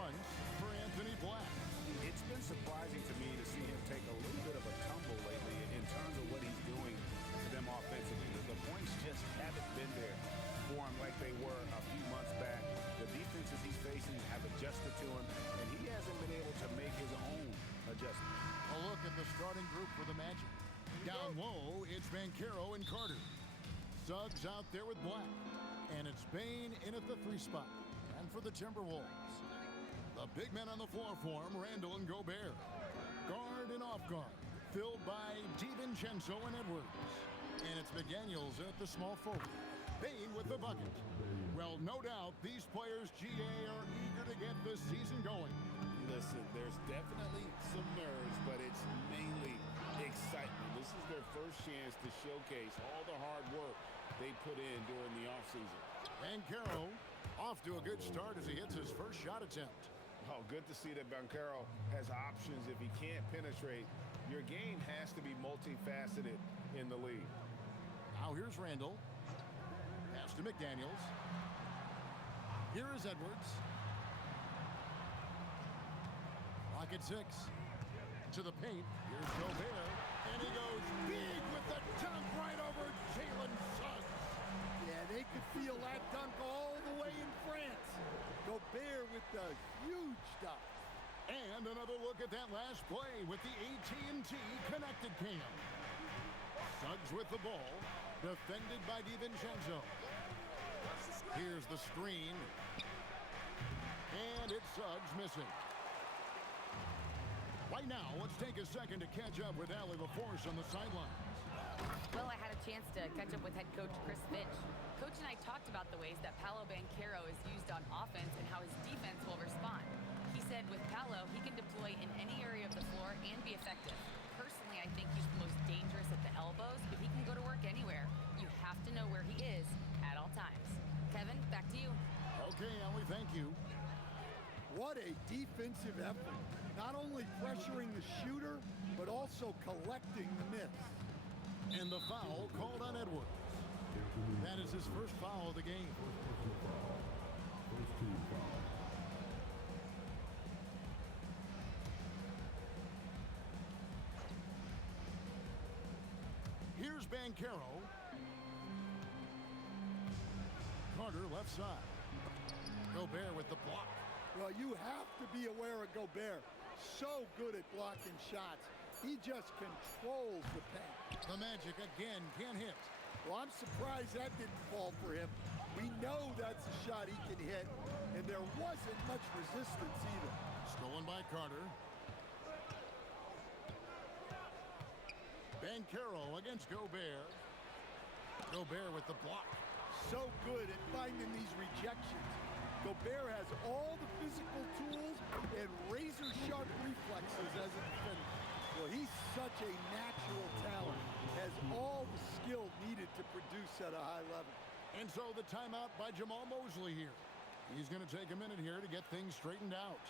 punts for Anthony Black. It's been surprising to me to see him take a little bit of a tumble lately in terms of what he's doing to them offensively. The points just haven't been there for him like they were a few months back. The defenses he's facing have adjusted to him, and he hasn't been able to make his own adjustment. A look at the starting group for the Magic. Down low, it's Banchero and Carter. Suggs out there with Black. And it's Bane in at the 3 spot. And for the Timberwolves, the big men on the floor for him, Randall and Gobert. Guard and off guard, filled by DiVincenzo and Edwards. And it's McDaniels at the small forward. Bane with the bucket. Well, no doubt these players, GA, are eager to get this season going. Listen, there's definitely some nerves, but it's mainly excitement. This is their first chance to showcase all the hard work they put in during the offseason. Banchero off to a good start as he hits his first shot attempt. Oh, good to see that Banchero has options. If he can't penetrate, your game has to be multifaceted in the league. Now here's Randall. Pass to McDaniels. Here is Edwards. Clock at 6. To the paint. Here's Gobert. And he goes big with the dunk right over Jalen Suggs. Yeah, they could feel that dunk all the way in France. Gobert with the huge dunk. And another look at that last play with the AT&T connected cam. Suggs with the ball, defended by DiVincenzo. Here's the screen. And it's Suggs missing. Right now, let's take a second to catch up with Allie LaForce on the sidelines. Well, I had a chance to catch up with head coach Chris Finch. Coach and I talked about the ways that Paolo Banchero is used on offense and how his defense will respond. He said with Paolo, he can deploy in any area of the floor and be effective. Personally, I think he's the most dangerous at the elbows, but he can go to work anywhere. You have to know where he is at all times. Kevin, back to you. Okay, Allie, thank you. What a defensive effort. Not only pressuring the shooter, but also collecting the miss. And the foul called on Edwards. That is his first foul of the game. Here's Banchero. Carter left side. Gobert with the block. Well, you have to be aware of Gobert. So good at blocking shots. He just controls the paint. The Magic again can't hit. Well, I'm surprised that didn't fall for him. We know that's a shot he can hit, and there wasn't much resistance either. Stolen by Carter. Banchero against Gobert. Gobert with the block. So good at finding these rejections. Gobert has all the physical tools and razor-sharp reflexes as a defender. Well, he's such a natural talent, has all the skill needed to produce at a high level. And so the timeout by Jamal Mosley here. He's going to take a minute here to get things straightened out.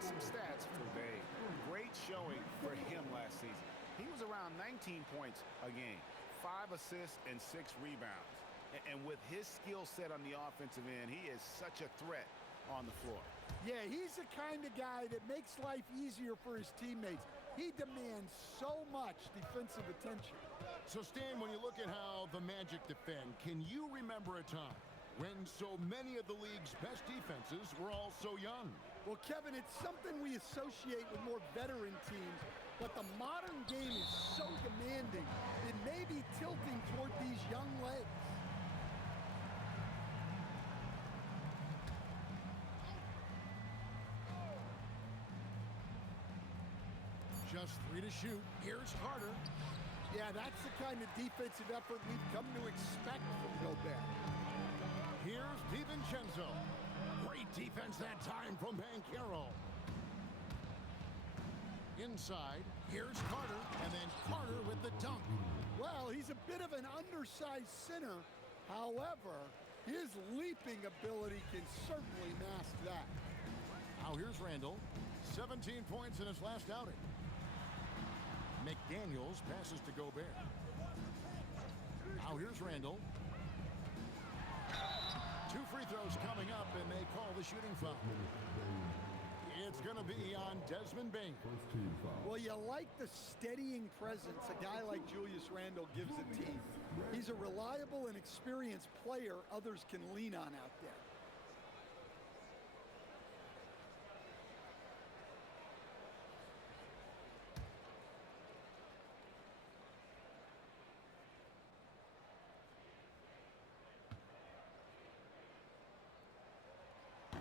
Some stats for Bay. Great showing for him last season. He was around 19 points a game, 5 assists and 6 rebounds. And with his skill set on the offensive end, he is such a threat on the floor. Yeah, he's the kind of guy that makes life easier for his teammates. He demands so much defensive attention. So, Stan, when you look at how the Magic defend, can you remember a time when so many of the league's best defenses were all so young? Well, Kevin, it's something we associate with more veteran teams, but the modern game is so demanding, it may be tilting toward these young legs. Just 3 to shoot. Here's Carter. Yeah, that's the kind of defensive effort we've come to expect from Gobert. Here's DiVincenzo. Great defense that time from Banchero. Inside, here's Carter, and then Carter with the dunk. Well, he's a bit of an undersized center. However, his leaping ability can certainly mask that. Now here's Randall. 17 points in his last outing. McDaniels passes to Gobert. Now here's Randall. 2 free throws coming up, and they call the shooting foul. It's going to be on Desmond Bane. Well, you like the steadying presence a guy like Julius Randle gives a team. He's a reliable and experienced player others can lean on out there.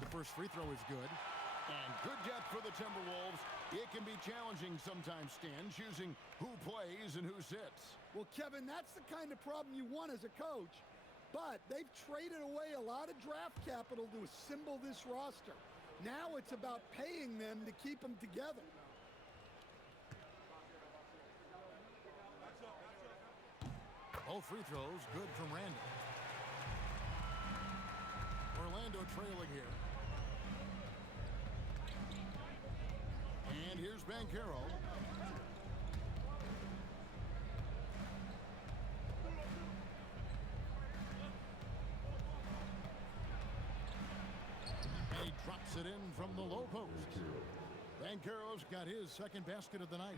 The first free throw is good. And good depth for the Timberwolves. It can be challenging sometimes, Stan, choosing who plays and who sits. Well, Kevin, that's the kind of problem you want as a coach. But they've traded away a lot of draft capital to assemble this roster. Now it's about paying them to keep them together. Both free throws good from Randall. Orlando trailing here. And here's Banchero. And he drops it in from the low post. Banchero's got his second basket of the night.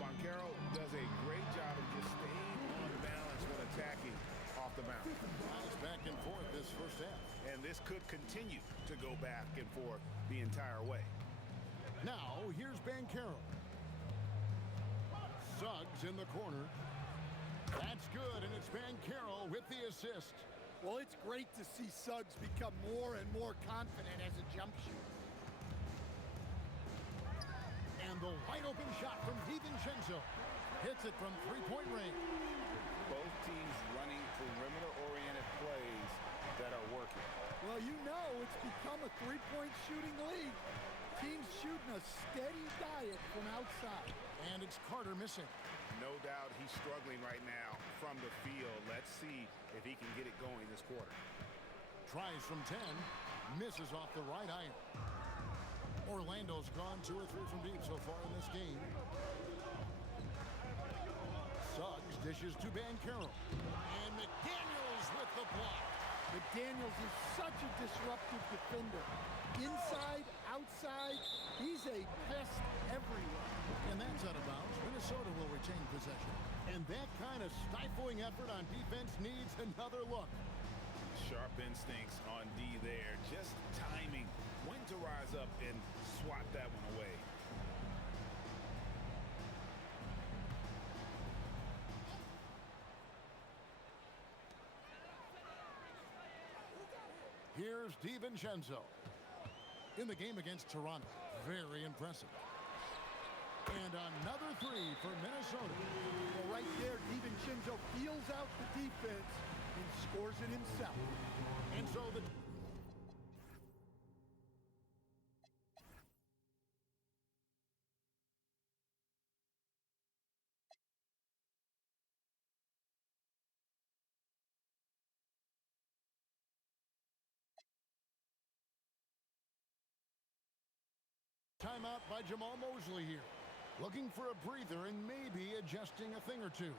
Banchero does a great job of just staying on balance when attacking off the bounce. It's back and forth this first half. And this could continue to go back and forth the entire way. Now, here's Banchero. Zzzz in the corner. That's good, and it's Banchero with the assist. Well, it's great to see Suggs become more and more confident as a jump shooter. And the wide open shot from DiVincenzo. Hits it from three-point range. Both teams running perimeter-oriented plays that are working. Well, you know it's become a three-point shooting league. Teams shooting a steady diet from outside. And it's Carter missing. No doubt he's struggling right now from the field. Let's see if he can get it going this quarter. Tries from 10. Misses off the right iron. Orlando's gone 2 or 3 from deep so far in this game. Suggs dishes to Banchero. And McDaniels with the block. McDaniels is such a disruptive defender. Inside, outside, he's a pest everywhere. And that's out of bounds. Minnesota will retain possession. And that kind of stifling effort on defense needs another look. Sharp instincts on D there. Just timing when to rise up and swat that one away. Here's DiVincenzo. In the game against Toronto. Very impressive. And another 3 for Minnesota. Well, right there, DiVincenzo feels out the defense and scores it himself. And so the... Timeout by Jamal Mosley here. Looking for a breather and maybe adjusting a thing or two.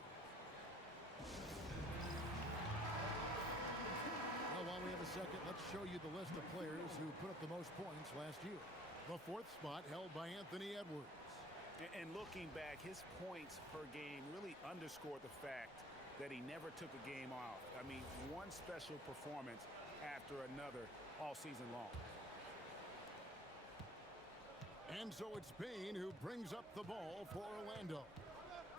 Well, while we have a second, let's show you the list of players who put up the most points last year. The fourth spot held by Anthony Edwards. And looking back, his points per game really underscored the fact that he never took a game off. I mean, one special performance after another all season long. And so it's Bane who brings up the ball for Orlando.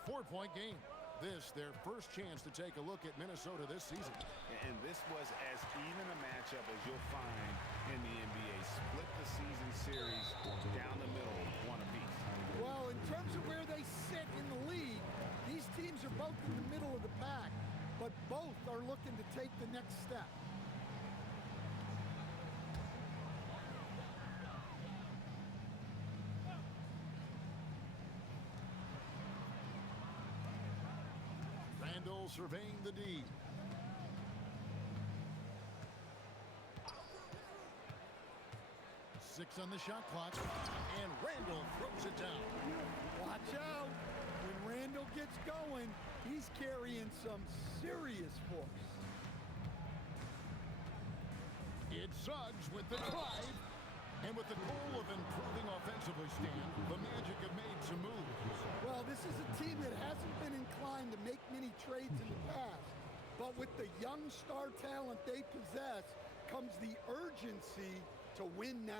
4-point game. This, their first chance to take a look at Minnesota this season. And this was as even a matchup as you'll find in the NBA. Split the season series down the middle, one apiece. Well, in terms of where they sit in the league, these teams are both in the middle of the pack, but both are looking to take the next step. Randall surveying the D. Six on the shot clock, and Randall throws it down. Watch out. When Randall gets going, he's carrying some serious force. It's Zzzz with the drive. And with the goal of improving offensively, Stan, the Magic have made some moves. Well, this is a team that hasn't been inclined to make many trades in the past. But with the young star talent they possess comes the urgency to win now.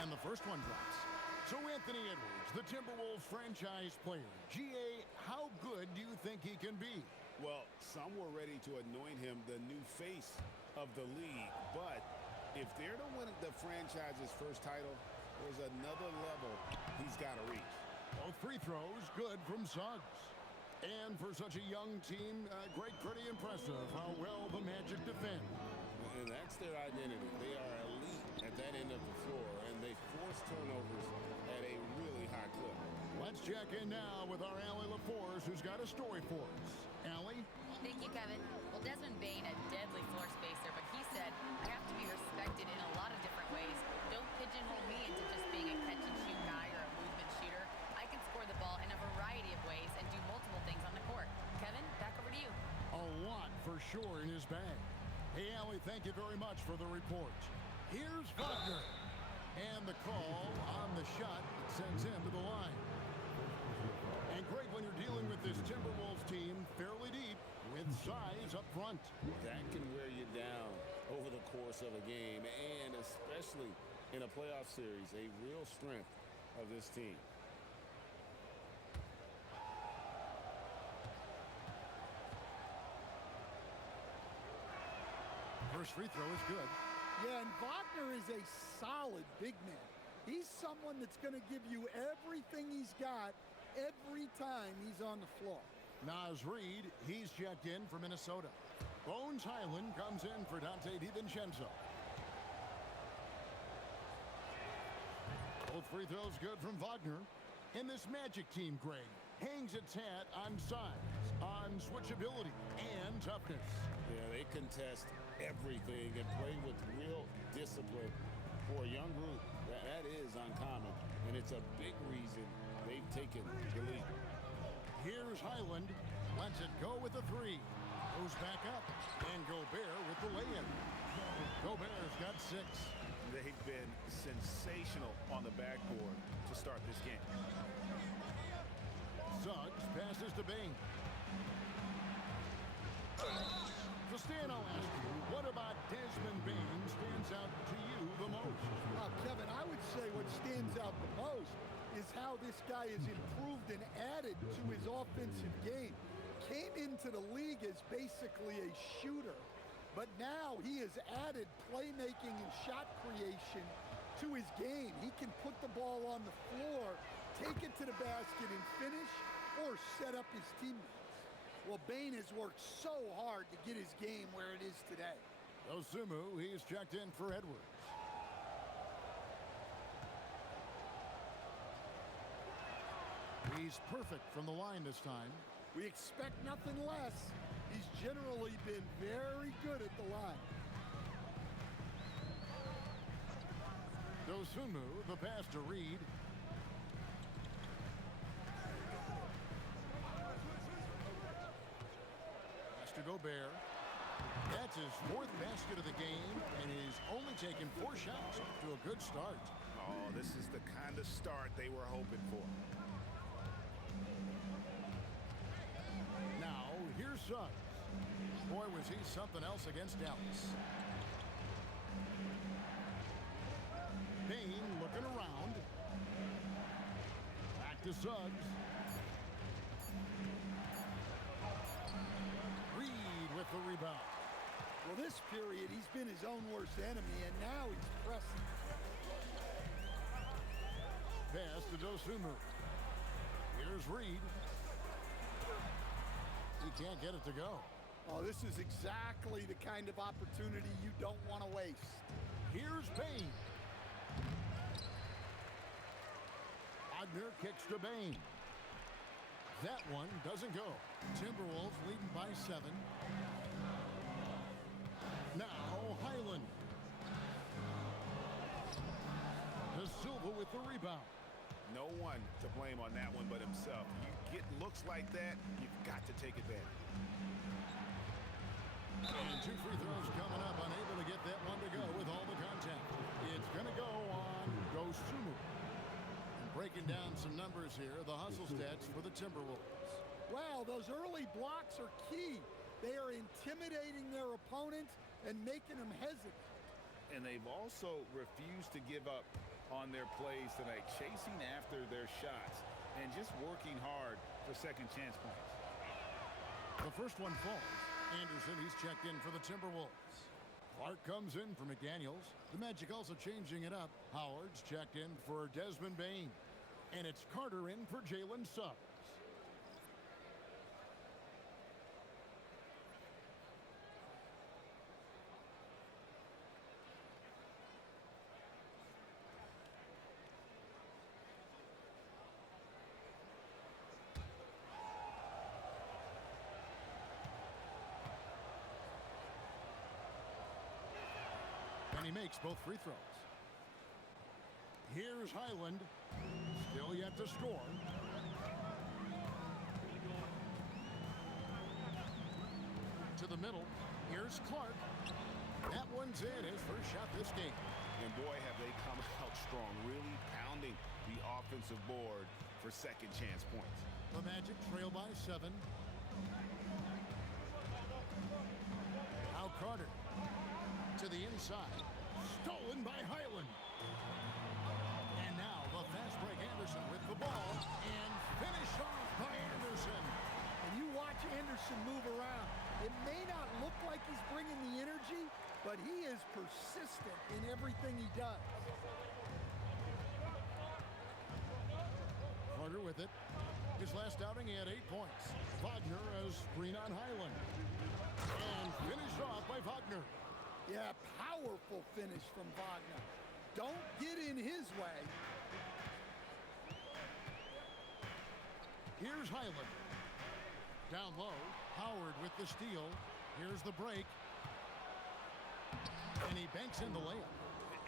And the first one drops. So Anthony Edwards, the Timberwolves franchise player. GA, how good do you think he can be? Well, some were ready to anoint him the new face of the league. But if they're to win the franchise's first title, there's another level he's got to reach. Both free throws good from Zzzz. And for such a young team, pretty impressive how well the Magic defend. And that's their identity. They are elite at that end of the floor, and they force turnovers at a really high clip. Let's check in now with our Allie LaForce, who's got a story for us. Allie? Thank you, Kevin. Well, Desmond Bane, a deadly floor spacer, but he said, I have to be respected in a lot of different ways. Don't pigeonhole me into just being a catch-and-shoot guy or a movement shooter. I can score the ball in a variety of ways and do multiple things on the court. Kevin, back over to you. A lot for sure in his bag. Hey, Allie, thank you very much for the report. Here's Wagner. And the call on the shot that sends him to the line. And great when you're dealing with this Timberwolves team fairly deep with size up front. That can wear you down over the course of a game, and especially in a playoff series, a real strength of this team. First free throw is good. Yeah, and Wagner is a solid big man. He's someone that's going to give you everything he's got every time he's on the floor. Naz Reid, he's checked in for Minnesota. Bones Highland comes in for Dante DiVincenzo. Both free throws good from Wagner. And this Magic team, Greg, hangs its hat on size, on switchability, and toughness. Yeah, they contest everything and play with real discipline. For a young group, that is uncommon, and it's a big reason they've taken the lead. Here's Highland, lets it go with a three. Goes back up, and Gobert with the lay-in. Gobert's got 6. They've been sensational on the backboard to start this game. Zzzz passes to Bane. So Stan, I'll ask you, what about Desmond Bane stands out to you the most? Kevin, I would say what stands out the most is how this guy has improved and added to his offensive game. Came into the league as basically a shooter, but now he has added playmaking and shot creation to his game. He can put the ball on the floor, take it to the basket and finish, or set up his teammates. Well, Bane has worked so hard to get his game where it is today. Osumu, he's checked in for Edwards. He's perfect from the line this time. We expect nothing less. He's generally been very good at the line. Dosunmu, the pass to Reed. Pass to Gobert. That's his fourth basket of the game, and he's only taken 4 shots to a good start. Oh, this is the kind of start they were hoping for. Now, here's Zzzz. Boy, was he something else against Dallas. Bane looking around. Back to Zzzz. Reed with the rebound. Well, this period, he's been his own worst enemy, and now he's pressing. Pass to Dosunmu. Here's Reed. He can't get it to go. Oh, this is exactly the kind of opportunity you don't want to waste. Here's Bane. Wagner kicks to Bane. That one doesn't go. Timberwolves leading by 7. Now Highland. De Silva with the rebound. No one to blame on that one but himself. You get looks like that, you've got to take advantage. And 2 free throws coming up, unable to get that one to go with all the contact. It's going to go on Dosunmu. And breaking down some numbers here, the hustle stats for the Timberwolves. Wow, those early blocks are key. They are intimidating their opponents and making them hesitant. And they've also refused to give up on their plays tonight, chasing after their shots and just working hard for second chance points. The first one falls. Anderson, he's checked in for the Timberwolves. Clark comes in for McDaniels. The Magic also changing it up. Howard's checked in for Desmond Bane. And it's Carter in for Jalen Suggs. And he makes both free throws. Here's Highland. Still yet to score. To the middle. Here's Clark. That one's in. His first shot this game. And boy, have they come out strong, really pounding the offensive board for second chance points. The Magic trail by 7. Now Carter. To the inside. Stolen by Highland. And now the fast break Anderson with the ball. And finish off by Anderson. And you watch Anderson move around. It may not look like he's bringing the energy, but he is persistent in everything he does. Carter with it. His last outing, he had 8 points. Wagner a screen on Highland. And finished off by Wagner. Yeah, powerful finish from Wagner. Don't get in his way. Here's Highland. Down low, Howard with the steal. Here's the break. And he banks in the layup.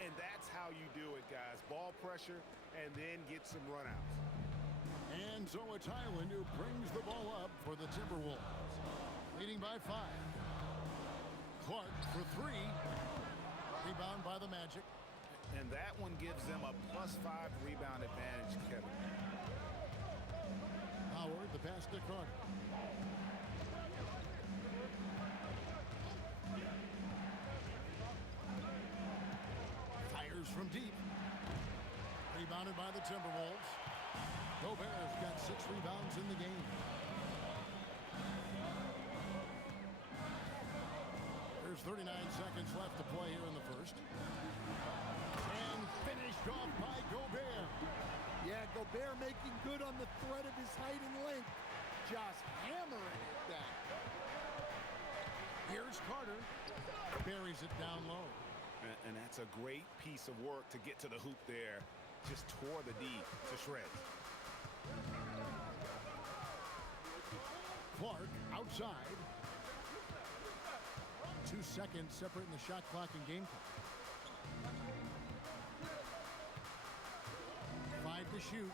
And that's how you do it, guys. Ball pressure and then get some runouts. And so it's Highland who brings the ball up for the Timberwolves. Leading by 5. Clark for 3. Rebound by the Magic. And that one gives them a +5 rebound advantage, Kevin. Howard, the pass to Carter. Fires from deep. Rebounded by the Timberwolves. Gobert's got 6 rebounds in the game. There's 39 seconds left to play here in the first. And finished off by Gobert. Yeah, Gobert making good on the threat of his height and length. Just hammering it down. Here's Carter. Buries it down low. And that's a great piece of work to get to the hoop there. Just tore the D to shreds. Clark outside. 2 seconds separating the shot clock and game clock. 5 to shoot.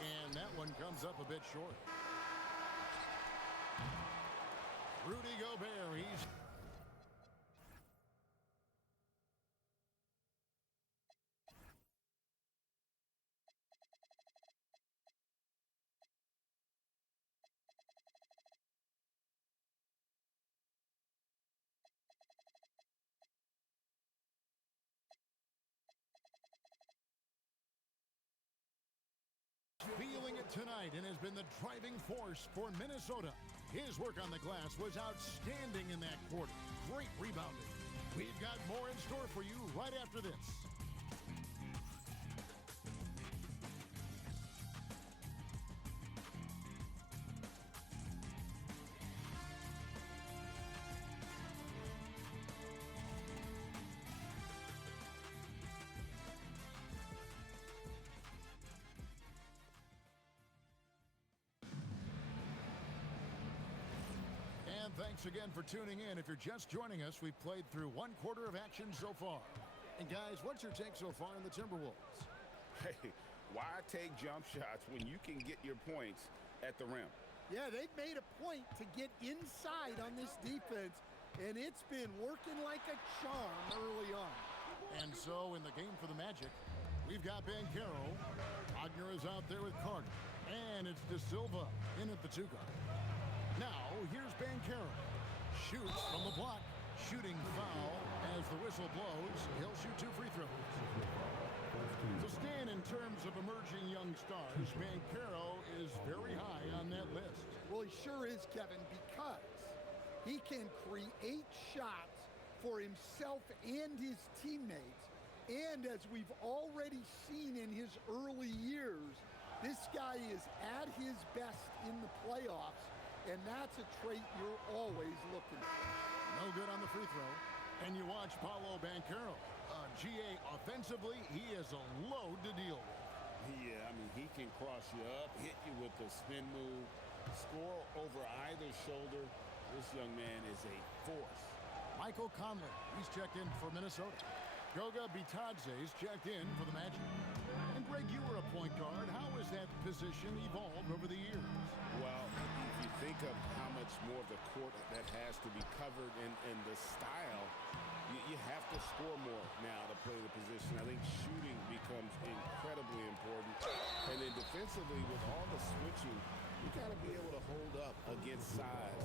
And that one comes up a bit short. Rudy Gobert, he's... feeling it tonight and has been the driving force for Minnesota. His work on the glass was outstanding in that quarter. Great rebounding. We've got more in store for you right after this. And thanks again for tuning in. If you're just joining us, we've played through 1 quarter of action so far. And guys, what's your take so far on the Timberwolves? Hey, why take jump shots when you can get your points at the rim? Yeah, they've made a point to get inside on this defense, and it's been working like a charm early on. And so in the game for the Magic, we've got Banchero. Wagner is out there with Carter. And it's De Silva in at the 2 guard. Now, here's Banchero. Shoots from the block. Shooting foul as the whistle blows. He'll shoot 2 free throws. To stand in terms of emerging young stars, Banchero is very high on that list. Well, he sure is, Kevin, because he can create shots for himself and his teammates. And as we've already seen in his early years, this guy is at his best in the playoffs. And that's a trait you're always looking for. No good on the free throw. And you watch Paolo Banchero. GA, offensively, he is a load to deal with. Yeah, I mean, he can cross you up, hit you with the spin move, score over either shoulder. This young man is a force. Michael Conley, he's checked in for Minnesota. Goga Bitadze's checked in for the Magic. And Greg, you were a point guard. How has that position evolved over the years? Well, if you think of how much more of the court that has to be covered and the style, you have to score more now to play the position. I think shooting becomes incredibly important. And then defensively, with all the switching, you got to be able to hold up against size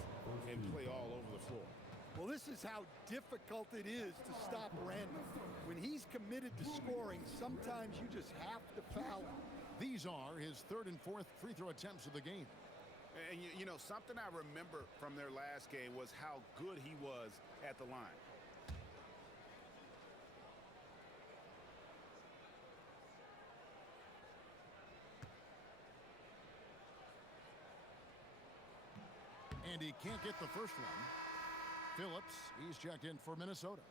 and play all over the floor. Well, this is how difficult it is to stop Randall. When he's committed to scoring, sometimes you just have to foul him. These are his 3rd and 4th free throw attempts of the game. And, you know, something I remember from their last game was how good he was at the line. And he can't get the first one. Phillips, he's checked in for Minnesota.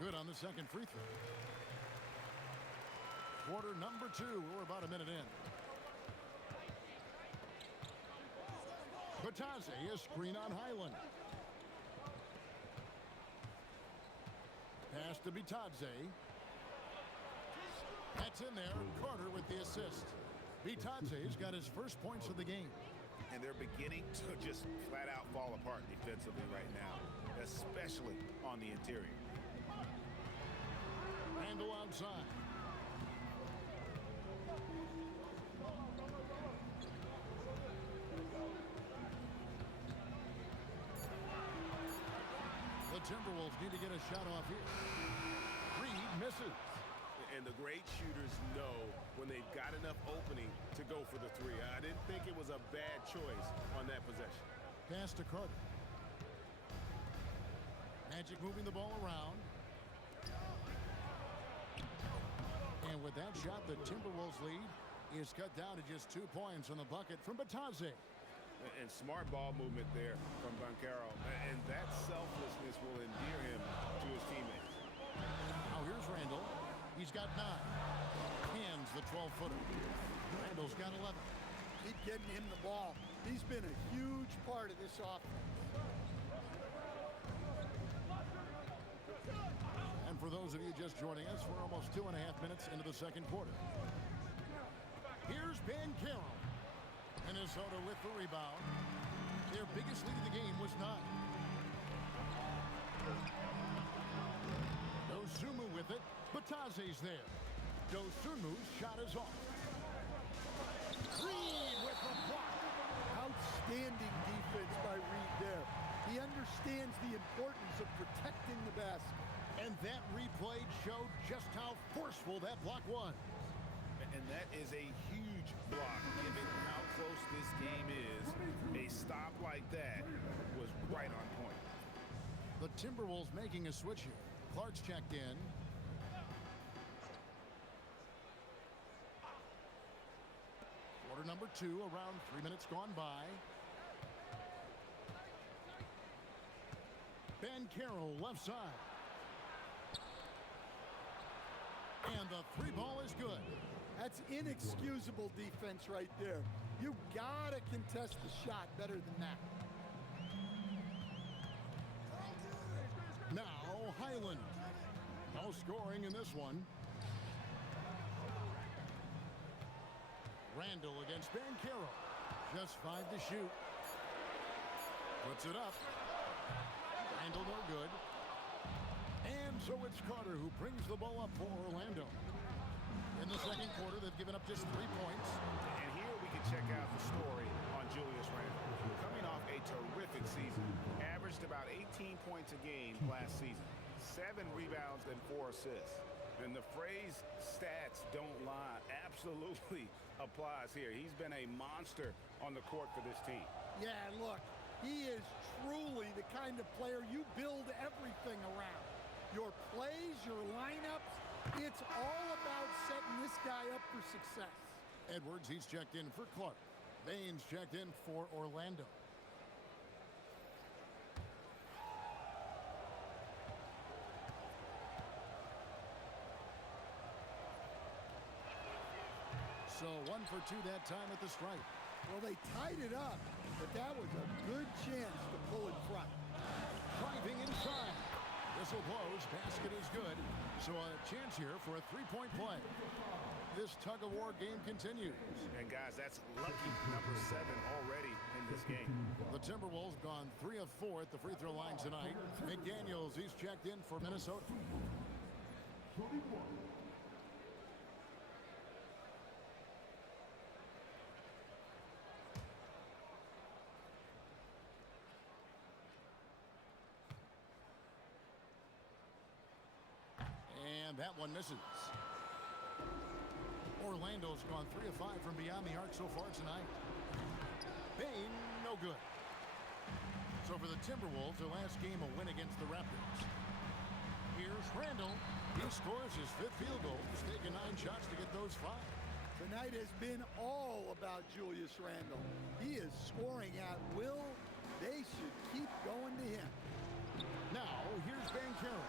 Good on the 2nd free throw. Quarter number 2. We're about a minute in. Bitadze is screen on Highland. Pass to Bitadze. That's in there. Carter with the assist. Bitadze's got his first points of the game. And they're beginning to just flat out fall apart defensively right now, especially on the interior. Randall outside. The Timberwolves need to get a shot off here. Reed misses. And the great shooters know when they've got enough opening to go for the 3. I didn't think it was a bad choice on that possession. Pass to Carter. Magic moving the ball around. And with that shot, the Timberwolves lead is cut down to just 2 points on the bucket from Batadze. And smart ball movement there from Banchero. And that selflessness will endear him to his teammates. Now here's Randall. He's got 9. Hands the 12-footer. Randall's got 11. Keep getting him the ball. He's been a huge part of this offense. And for those of you just joining us, we're almost 2.5 minutes into the second quarter. Here's Banchero. Minnesota with the rebound. Their biggest lead of the game was 9. Dosunmu with it. Batadze's there. Dosunmu's shot is off. Reed with the block. Outstanding defense by Reed there. He understands the importance of protecting the basket. And that replay showed just how forceful that block was. And that is a huge block. Given how close this game is, a stop like that was right on point. The Timberwolves making a switch here. Clark's checked in. Quarter number 2, around 3 minutes gone by. Banchero left side. And the 3 ball is good. That's inexcusable defense right there. You gotta contest the shot better than that. Now Highland. No scoring in this one. Randall against Banchero. Just 5 to shoot. Puts it up. Randall no good. And so it's Carter who brings the ball up for Orlando. In the second quarter, they've given up just 3 points. And here we can check out the story on Julius Randle. Coming off a terrific season, averaged about 18 points a game last season, 7 rebounds and 4 assists. And the phrase stats don't lie absolutely applies here. He's been a monster on the court for this team. Yeah, look, he is truly the kind of player you build everything around. Your plays, your lineups, it's all about setting this guy up for success. Edwards, he's checked in for Clark. Baines checked in for Orlando. So 1 for 2 that time at the stripe. Well, they tied it up, but that was a good chance to pull in front. Driving inside. Whistle blows. Basket is good. So a chance here for a 3-point play. This tug-of-war game continues. And guys, that's lucky number 7 already in this game. The Timberwolves gone 3 of 4 at the free throw line tonight. McDaniels, he's checked in for Minnesota. And that one misses. Orlando's gone 3 of 5 from beyond the arc so far tonight. Bain, no good. So for the Timberwolves, their last game a win against the Raptors. Here's Randall. He scores his 5th field goal. He's taken 9 shots to get those 5. Tonight has been all about Julius Randle. He is scoring at will. They should keep going to him. Now, here's Banchero.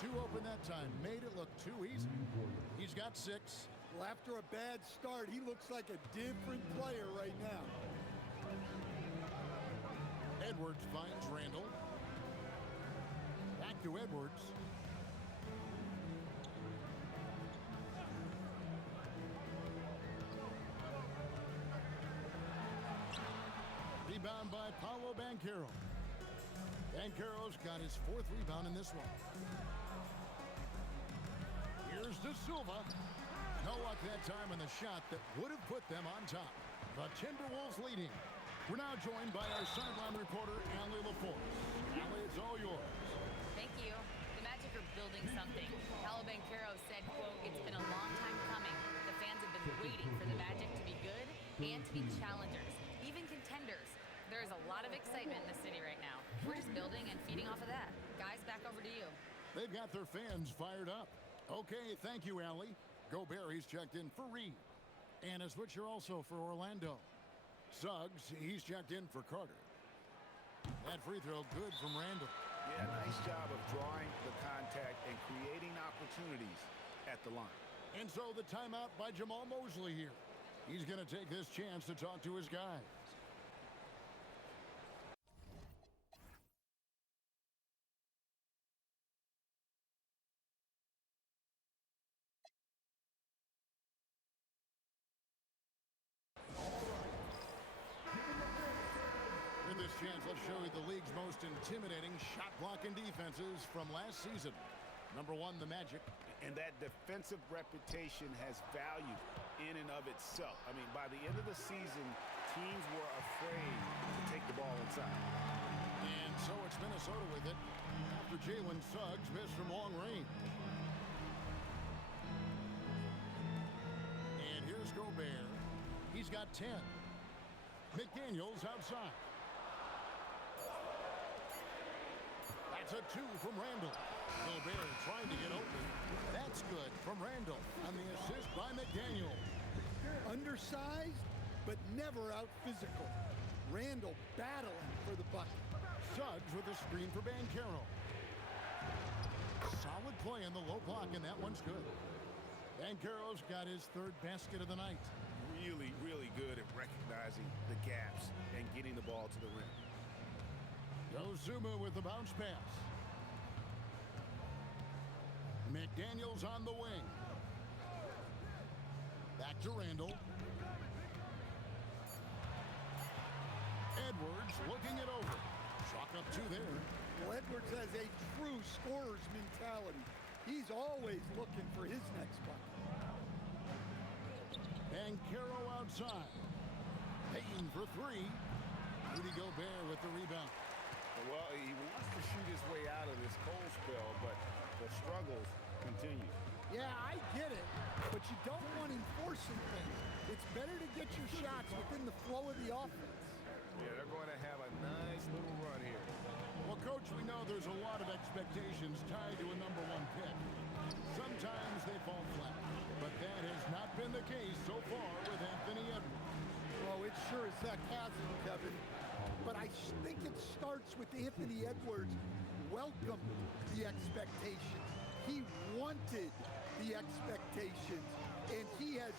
2 open that time. Made it look too easy. He's got 6. Well, after a bad start, he looks like a different player right now. Edwards finds Randall. Back to Edwards. Rebound by Paolo Banchero. Banchero's got his 4th rebound in this one. Here's De Silva. No luck that time on the shot that would have put them on top. The Timberwolves leading. We're now joined by our sideline reporter, Allie LaForce. Allie, it's all yours. Thank you. The Magic are building something. Paolo Banchero said, quote, "It's been a long time coming. The fans have been waiting for the Magic to be good and to be challengers, even contenders. There is a lot of excitement in the city right now. We're just building and feeding off of that. Guys, back over to you." They've got their fans fired up. Okay, thank you, Allie. Gobert, he's checked in for Reed. And a switcher also for Orlando. Suggs, he's checked in for Carter. That free throw good from Randall. Yeah, nice job of drawing the contact and creating opportunities at the line. And so the timeout by Jamal Mosley here. He's going to take this chance to talk to his guys. In this chance, let's show you the league's most intimidating shot blocking defenses from last season. Number 1, the Magic. And that defensive reputation has value in and of itself. I mean, by the end of the season, teams were afraid to take the ball inside. And so it's Minnesota with it after Jalen Suggs missed from long range. And here's Gobert. He's got 10. McDaniels outside. That's a 2 from Randall. Gobert trying to get open. That's good from Randall on the assist by McDaniel. Undersized, but never out physical. Randall battling for the bucket. Suggs with a screen for Banchero. Solid play in the low block, and that one's good. Banchero's got his 3rd basket of the night. Really, really good at recognizing the gaps and getting the ball to the rim. Dozuma with the bounce pass. McDaniels on the wing. Back to Randall. Edwards looking it over. Chalk up 2 there. Well, Edwards has a true scorer's mentality. He's always looking for his next bucket. Banchero outside. Payton for 3. Rudy Gobert with the rebound. Well, he wants to shoot his way out of this cold spell, but the struggles continue. Yeah, I get it, but you don't want him forcing things. It's better to get your shots within the flow of the offense. Yeah, they're going to have a nice little run here. Well, Coach, we know there's a lot of expectations tied to a number 1 pick. Sometimes they fall flat, but that has not been the case so far with Anthony Edwards. Well, it sure as heck hasn't, Kevin. But I think it starts with Anthony Edwards welcomed the expectations. He wanted the expectations, and he has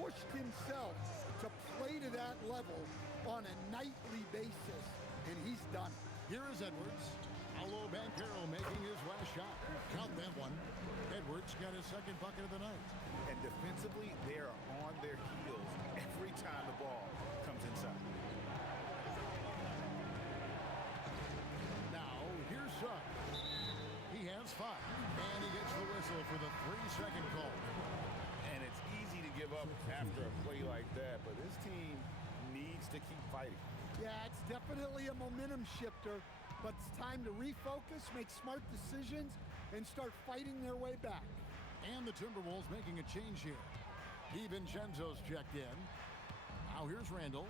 pushed himself to play to that level on a nightly basis, and he's done it. Here is Edwards. Paolo Banchero making his last shot. Count that one. Edwards got his 2nd bucket of the night. And defensively, they are on their heels every time the ball comes inside. Now, here's Suggs. He has 5, and he gets the whistle for the 3-second call. And it's easy to give up after a play like that, but this team needs to keep fighting. Yeah, it's definitely a momentum shifter, but it's time to refocus, make smart decisions, and start fighting their way back. And the Timberwolves making a change here. DiVincenzo's checked in. Now here's Randall.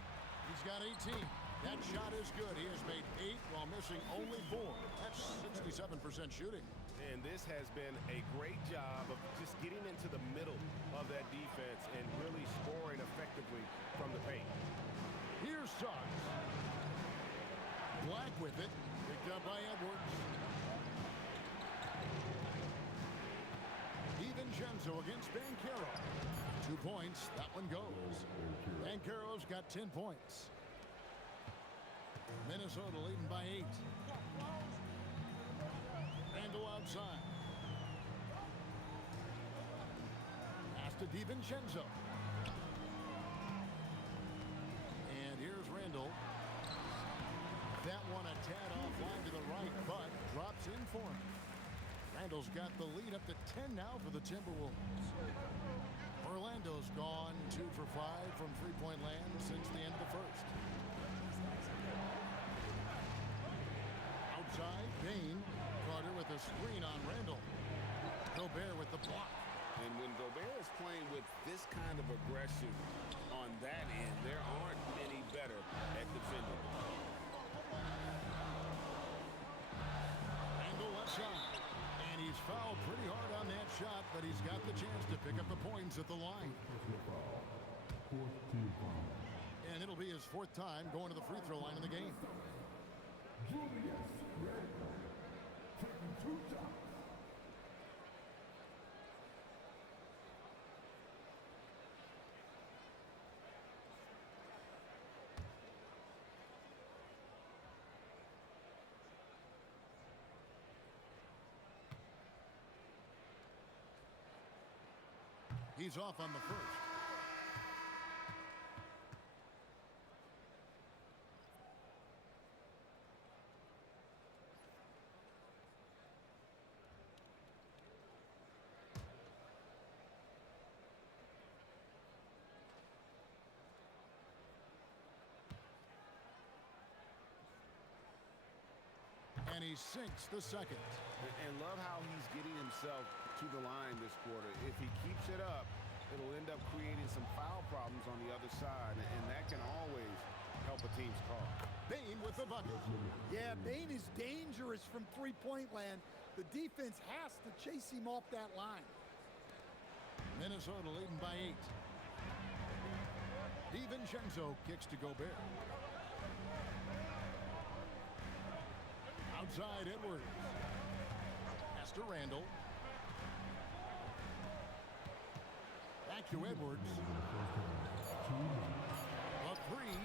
He's got 18. That shot is good. He has made 8 while missing only 4. That's 67% shooting. And this has been a great job of just getting into the middle of that defense and really scoring effectively from the paint. Here's Suggs. Black with it. Picked up by Edwards. DiVincenzo against Banchero. 2 points. That one goes. Banchero's got 10 points. Minnesota leading by 8. Randall outside. Pass to DiVincenzo. And here's Randall. That one a tad offline to the right, but drops in for him. Randall's got the lead up to 10 now for the Timberwolves. Orlando's gone 2 for 5 from three-point land since the end of the first. Outside, Payne. Carter with a screen on Randall. Gobert with the block. And when Gobert is playing with this kind of aggression on that end, there aren't any better at defending. Randall left side. And he's fouled pretty hard on that shot, but he's got the chance to pick up the points at the line. And it'll be his fourth time going to the free throw line in the game. He's off on the first. And he sinks the second. And love how he's getting himself to the line this quarter. If he keeps it up, it'll end up creating some foul problems on the other side, and that can always help a team's cause. Bane with the bucket. Yeah, Bane is dangerous from three-point land. The defense has to chase him off that line. Minnesota leading by 8. DiVincenzo kicks to Gobert. Outside Edwards. Pass to Randall. Back to Edwards. A three.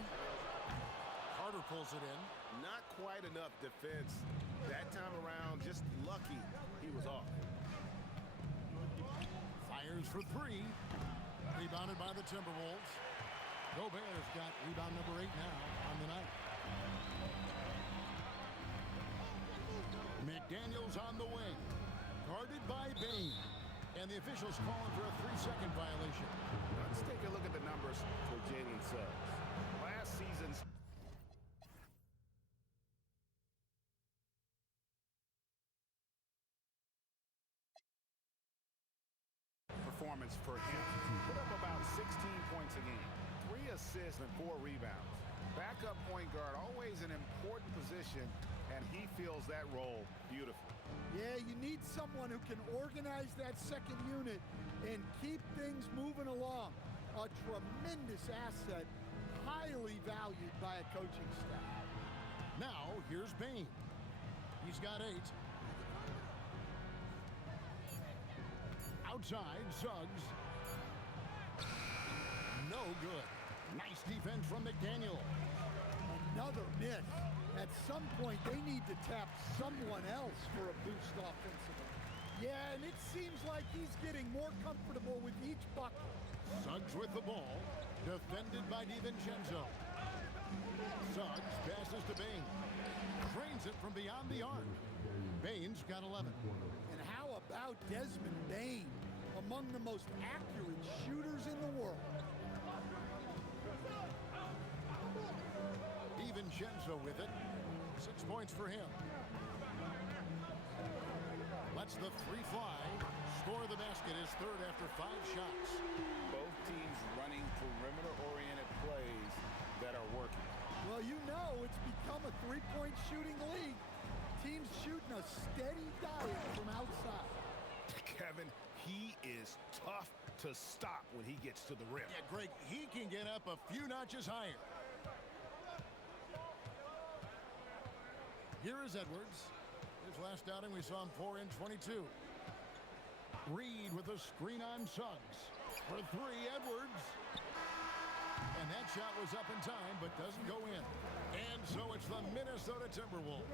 Carter pulls it in. Not quite enough defense that time around. Just lucky he was off. Fires for three. Rebounded by the Timberwolves. Gobert's got rebound number 8 now on the night. McDaniels on the wing. Guarded by Bane. And the officials calling for a 3-second violation. Let's take a look at the numbers for Jalen Suggs. Last season's performance for him. Put up about 16 points a game, 3 assists and 4 rebounds. Backup point guard, always an important position, and he fills that role beautifully. Yeah, you need someone who can organize that second unit and keep things moving along. A tremendous asset, highly valued by a coaching staff. Now, here's Bane. He's got 8. Outside, Zzzz. No good. Nice defense from McDaniel. Another miss. At some point, they need to tap someone else for a boost offensively. Yeah, and it seems like he's getting more comfortable with each bucket. Suggs with the ball. Defended by DiVincenzo. Suggs passes to Bane. Drains it from beyond the arc. Bane's got 11. And how about Desmond Bane? Among the most accurate shooters in the world. DiVincenzo with it. 6 points for him. Lets the 3 fly. Score the basket is third after 5 shots. Both teams running perimeter-oriented plays that are working. Well, you know it's become a three-point shooting league. Teams shooting a steady diet from outside. Kevin, he is tough to stop when he gets to the rim. Yeah, Greg, he can get up a few notches higher. Here is Edwards. His last outing, we saw him pour in 22. Reed with a screen on Suggs. For 3, Edwards. And that shot was up in time, but doesn't go in. And so it's the Minnesota Timberwolves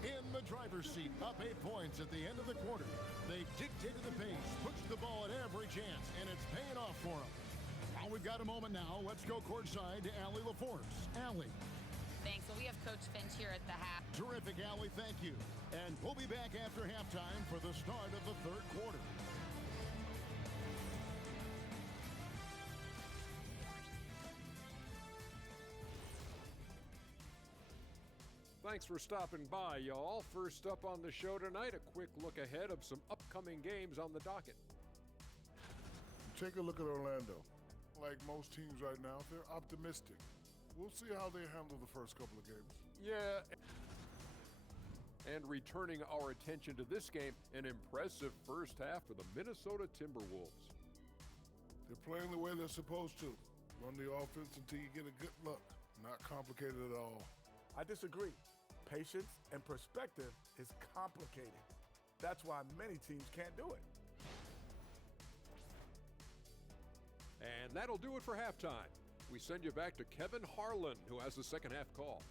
in the driver's seat, up 8 points at the end of the quarter. They dictated the pace, pushed the ball at every chance, and it's paying off for them. Now we've got a moment now. Let's go courtside to Allie LaForce. Allie. Thanks. Well, we have Coach Finch here at the half. Terrific, Allie. Thank you. And we'll be back after halftime for the start of the third quarter. Thanks for stopping by, y'all. First up on the show tonight, a quick look ahead of some upcoming games on the docket. Take a look at Orlando. Like most teams right now, they're optimistic. We'll see how they handle the first couple of games. Yeah. And returning our attention to this game, an impressive first half for the Minnesota Timberwolves. They're playing the way they're supposed to. Run the offense until you get a good look. Not complicated at all. I disagree. Patience and perspective is complicated. That's why many teams can't do it. And that'll do it for halftime. We send you back to Kevin Harlan, who has the second half call.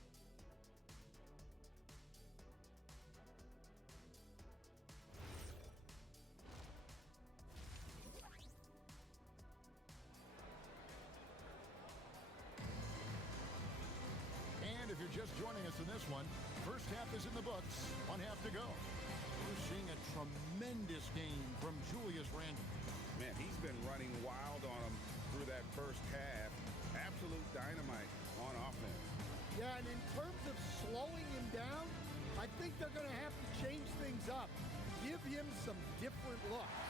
And if you're just joining us in this one, first half is in the books, one half to go. We're seeing a tremendous game from Julius Randle. Man, he's been running wild on him through that first half. Absolute dynamite on offense. Yeah, and in terms of slowing him down, I think they're going to have to change things up. Give him some different looks.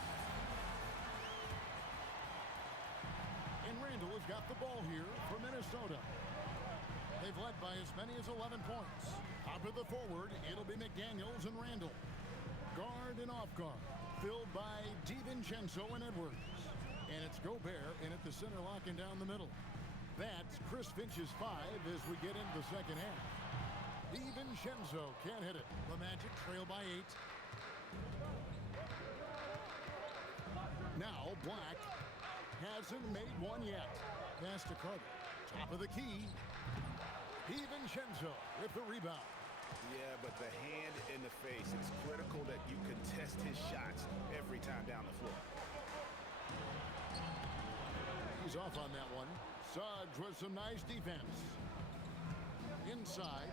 And Randle has got the ball here for Minnesota. They've led by as many as 11 points. Top of the forward, it'll be McDaniels and Randle. Guard and off guard, filled by DiVincenzo and Edwards. And it's Gobert in at the center, locking down the middle. That's Chris Finch's 5 as we get into the second half. DiVincenzo can't hit it. The Magic trail by 8. Now Black hasn't made one yet. Pass to Carter. Top of the key. DiVincenzo with the rebound. Yeah, but the hand in the face, it's critical that you contest his shots every time down the floor. He's off on that one. Zzzz with some nice defense. Inside.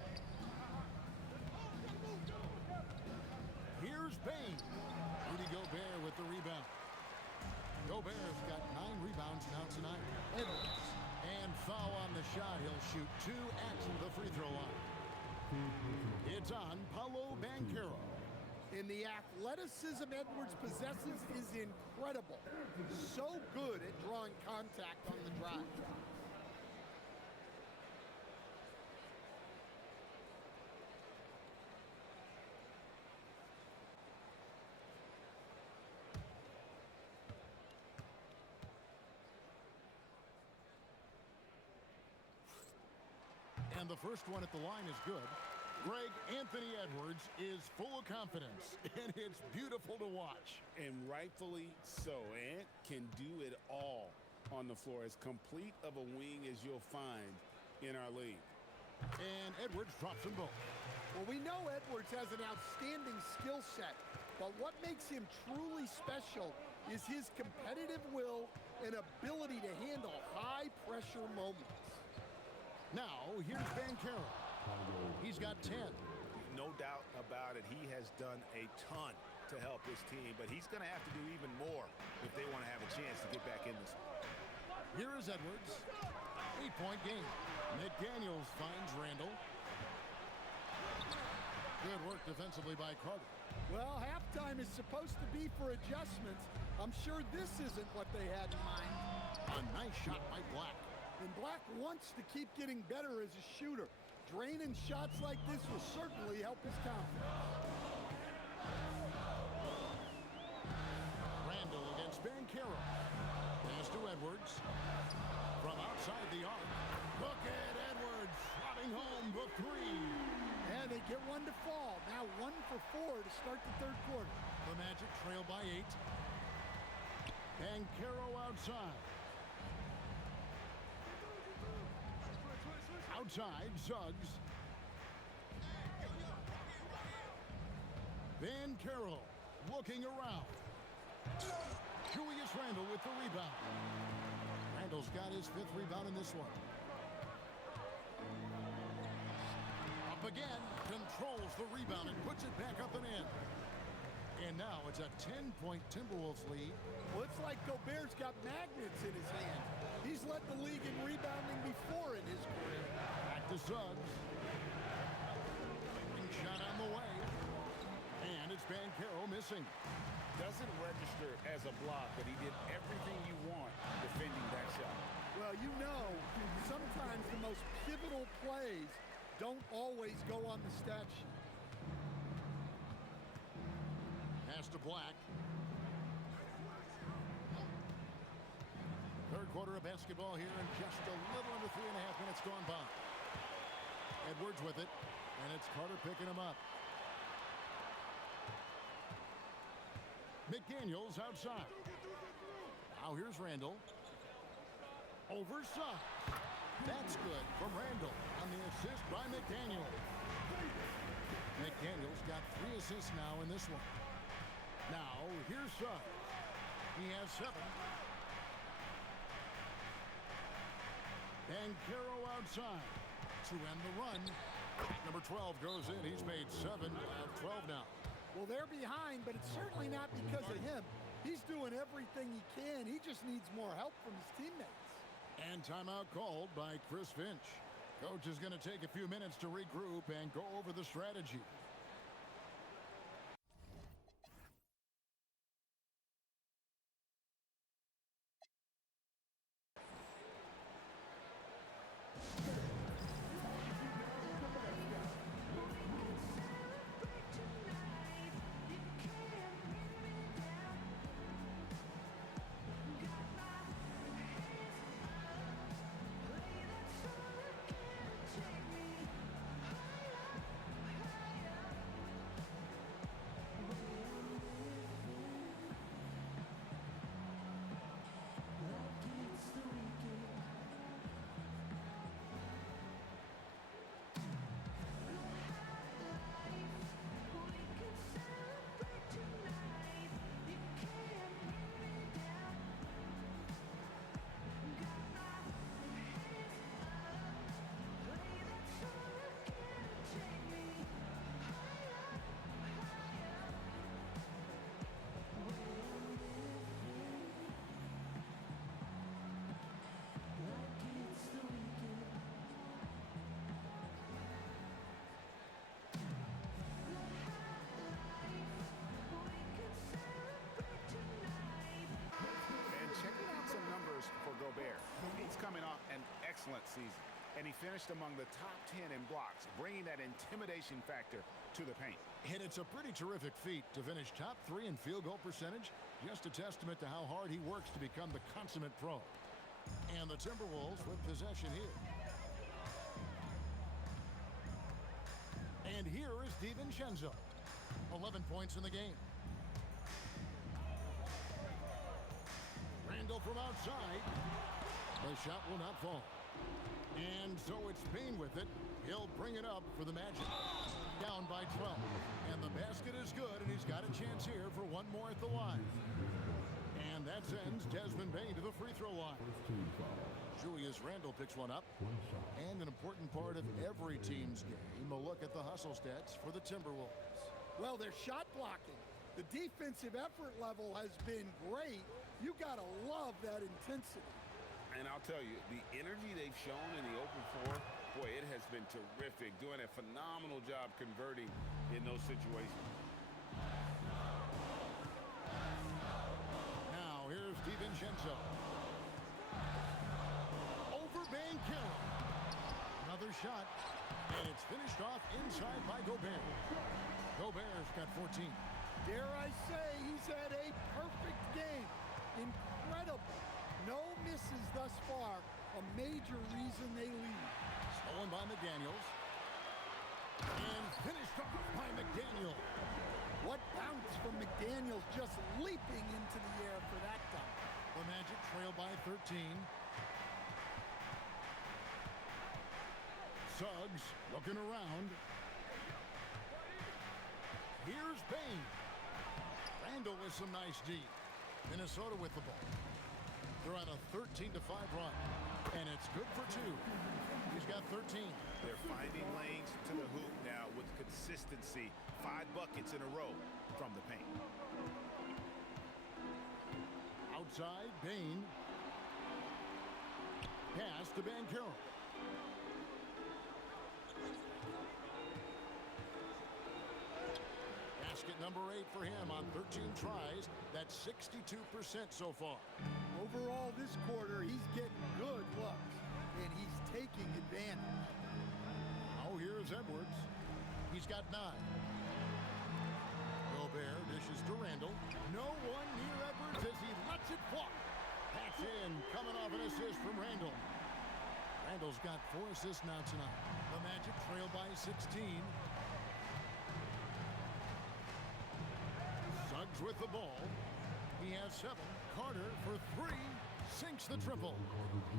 Here's Bane. Rudy Gobert with the rebound. Gobert's got 9 rebounds now tonight. Edwards. And foul on the shot. He'll shoot 2 at the free throw line. It's on Paolo Banchero. And the athleticism Edwards possesses is incredible. So good at drawing contact on the drive. And the first one at the line is good. Greg Anthony Edwards is full of confidence, and it's beautiful to watch. And rightfully so. Ant can do it all on the floor. As complete of a wing as you'll find in our league. And Edwards drops them both. Well, we know Edwards has an outstanding skill set, but what makes him truly special is his competitive will and ability to handle high-pressure moments. Now, here's Banchero. He's got 10. No doubt about it. He has done a ton to help his team, but he's going to have to do even more if they want to have a chance to get back in this one. Here is Edwards. 8-point game. McDaniels finds Randle. Good work defensively by Carter. Well, halftime is supposed to be for adjustments. I'm sure this isn't what they had in mind. A nice shot by Black. And Black wants to keep getting better as a shooter. Draining shots like this will certainly help his confidence. Randle against Banchero. Pass to Edwards. From outside the arc. Look at Edwards slotting home the 3. And they get one to fall. Now 1 for 4 to start the third quarter. The Magic trail by 8. Banchero outside. Outside, Zzzz. Banchero looking around. Julius Randle with the rebound. Randle's got his 5th rebound in this one. Up again, controls the rebound and puts it back up and in. And now it's a 10-point Timberwolves lead. Well, it's like Gobert's got magnets in his hand. He's led the league in rebounding before in his career. Back to Zzzz. Shot on the way. And it's Banchero missing. Doesn't register as a block, but he did everything you want defending that shot. Well, you know, sometimes the most pivotal plays don't always go on the stat sheet. pass to Black. Third quarter of basketball here, and just a little under 3.5 minutes gone by. Edwards with it, and it's Carter picking him up. McDaniels outside. Now here's Randall. Over Suggs. That's good from Randall on the assist by McDaniels. McDaniels got 3 assists now in this one. Now here's Suggs. He has 7. Banchero outside to end the run. Number 12 goes in. He's made 7 out of 12 now. Well, they're behind, but it's certainly not because of him. He's doing everything he can. He just needs more help from his teammates. And timeout called by Chris Finch. Coach is going to take a few minutes to regroup and go over the strategy. He's coming off an excellent season, and he finished among the top 10 in blocks, bringing that intimidation factor to the paint. And it's a pretty terrific feat to finish top 3 in field goal percentage. Just a testament to how hard he works to become the consummate pro. And the Timberwolves with possession here. And here is DiVincenzo. 11 points in the game. Randall from outside. The shot will not fall. And so it's Payne with it. He'll bring it up for the Magic. Down by 12. And the basket is good, and he's got a chance here for one more at the line. And that sends Desmond Bane to the free throw line. Julius Randle picks one up. And an important part of every team's game, a look at the hustle stats for the Timberwolves. Well, they're shot blocking. The defensive effort level has been great. You got to love that intensity. And I'll tell you, the energy they've shown in the open floor, boy, it has been terrific. Doing a phenomenal job converting in those situations. Now, here's DiVincenzo. Over Banchero. Another shot. And it's finished off inside by Gobert. Gobert's got 14. Dare I say, he's had a perfect game. Incredible. No misses thus far. A major reason they lead. Stolen by McDaniels. And finished off by McDaniels. What bounce from McDaniels, just leaping into the air for that dunk. The Magic trail by 13. Suggs looking around. Here's Bane. Randall with some nice D. Minnesota with the ball. They're on a 13-5 run. And it's good for 2. He's got 13. They're finding lanes to the hoop now with consistency. 5 buckets in a row from the paint. Outside, Bane. Pass to Banchero. Basket number 8 for him on 13 tries. That's 62% so far. Overall this quarter, he's getting good looks, and he's taking advantage. Now here's Edwards. He's got 9. Gobert dishes Passes to Randall. No one near Edwards as he lets it fly. That's in, coming off an assist from Randall. Randall's got 4 assists now tonight. The Magic trail by 16. Suggs with the ball. He has 7. Carter for 3. Sinks the triple.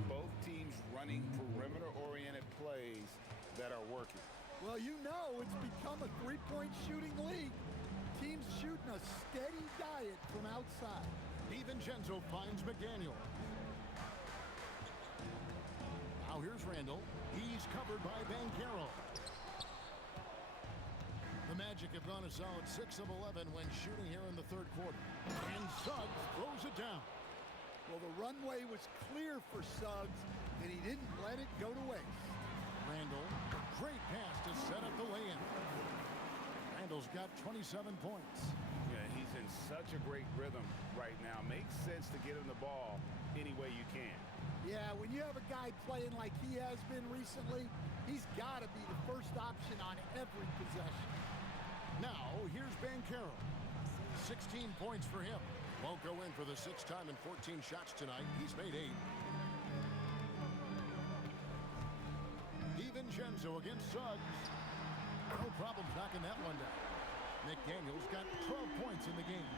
Both teams running perimeter-oriented plays that are working. Well, you know it's become a three-point shooting league. Teams shooting a steady diet from outside. DiVincenzo finds McDaniel. Now here's Randall. He's covered by Banchero. The Magic have gone a solid 6 of 11 when shooting here in the third quarter. And Suggs throws it down. Well, the runway was clear for Suggs, and he didn't let it go to waste. Randall, great pass to set up the lay-in. Randall's got 27 points. Yeah, he's in such a great rhythm right now. Makes sense to get him the ball any way you can. Yeah, when you have a guy playing like he has been recently, he's got to be the first option on every possession. Now, here's Banchero. 16 points for him. Won't go in for the 6th time in 14 shots tonight. He's made 8. DiVincenzo against Suggs. No problems knocking that one down. McDaniel's got 12 points in the game.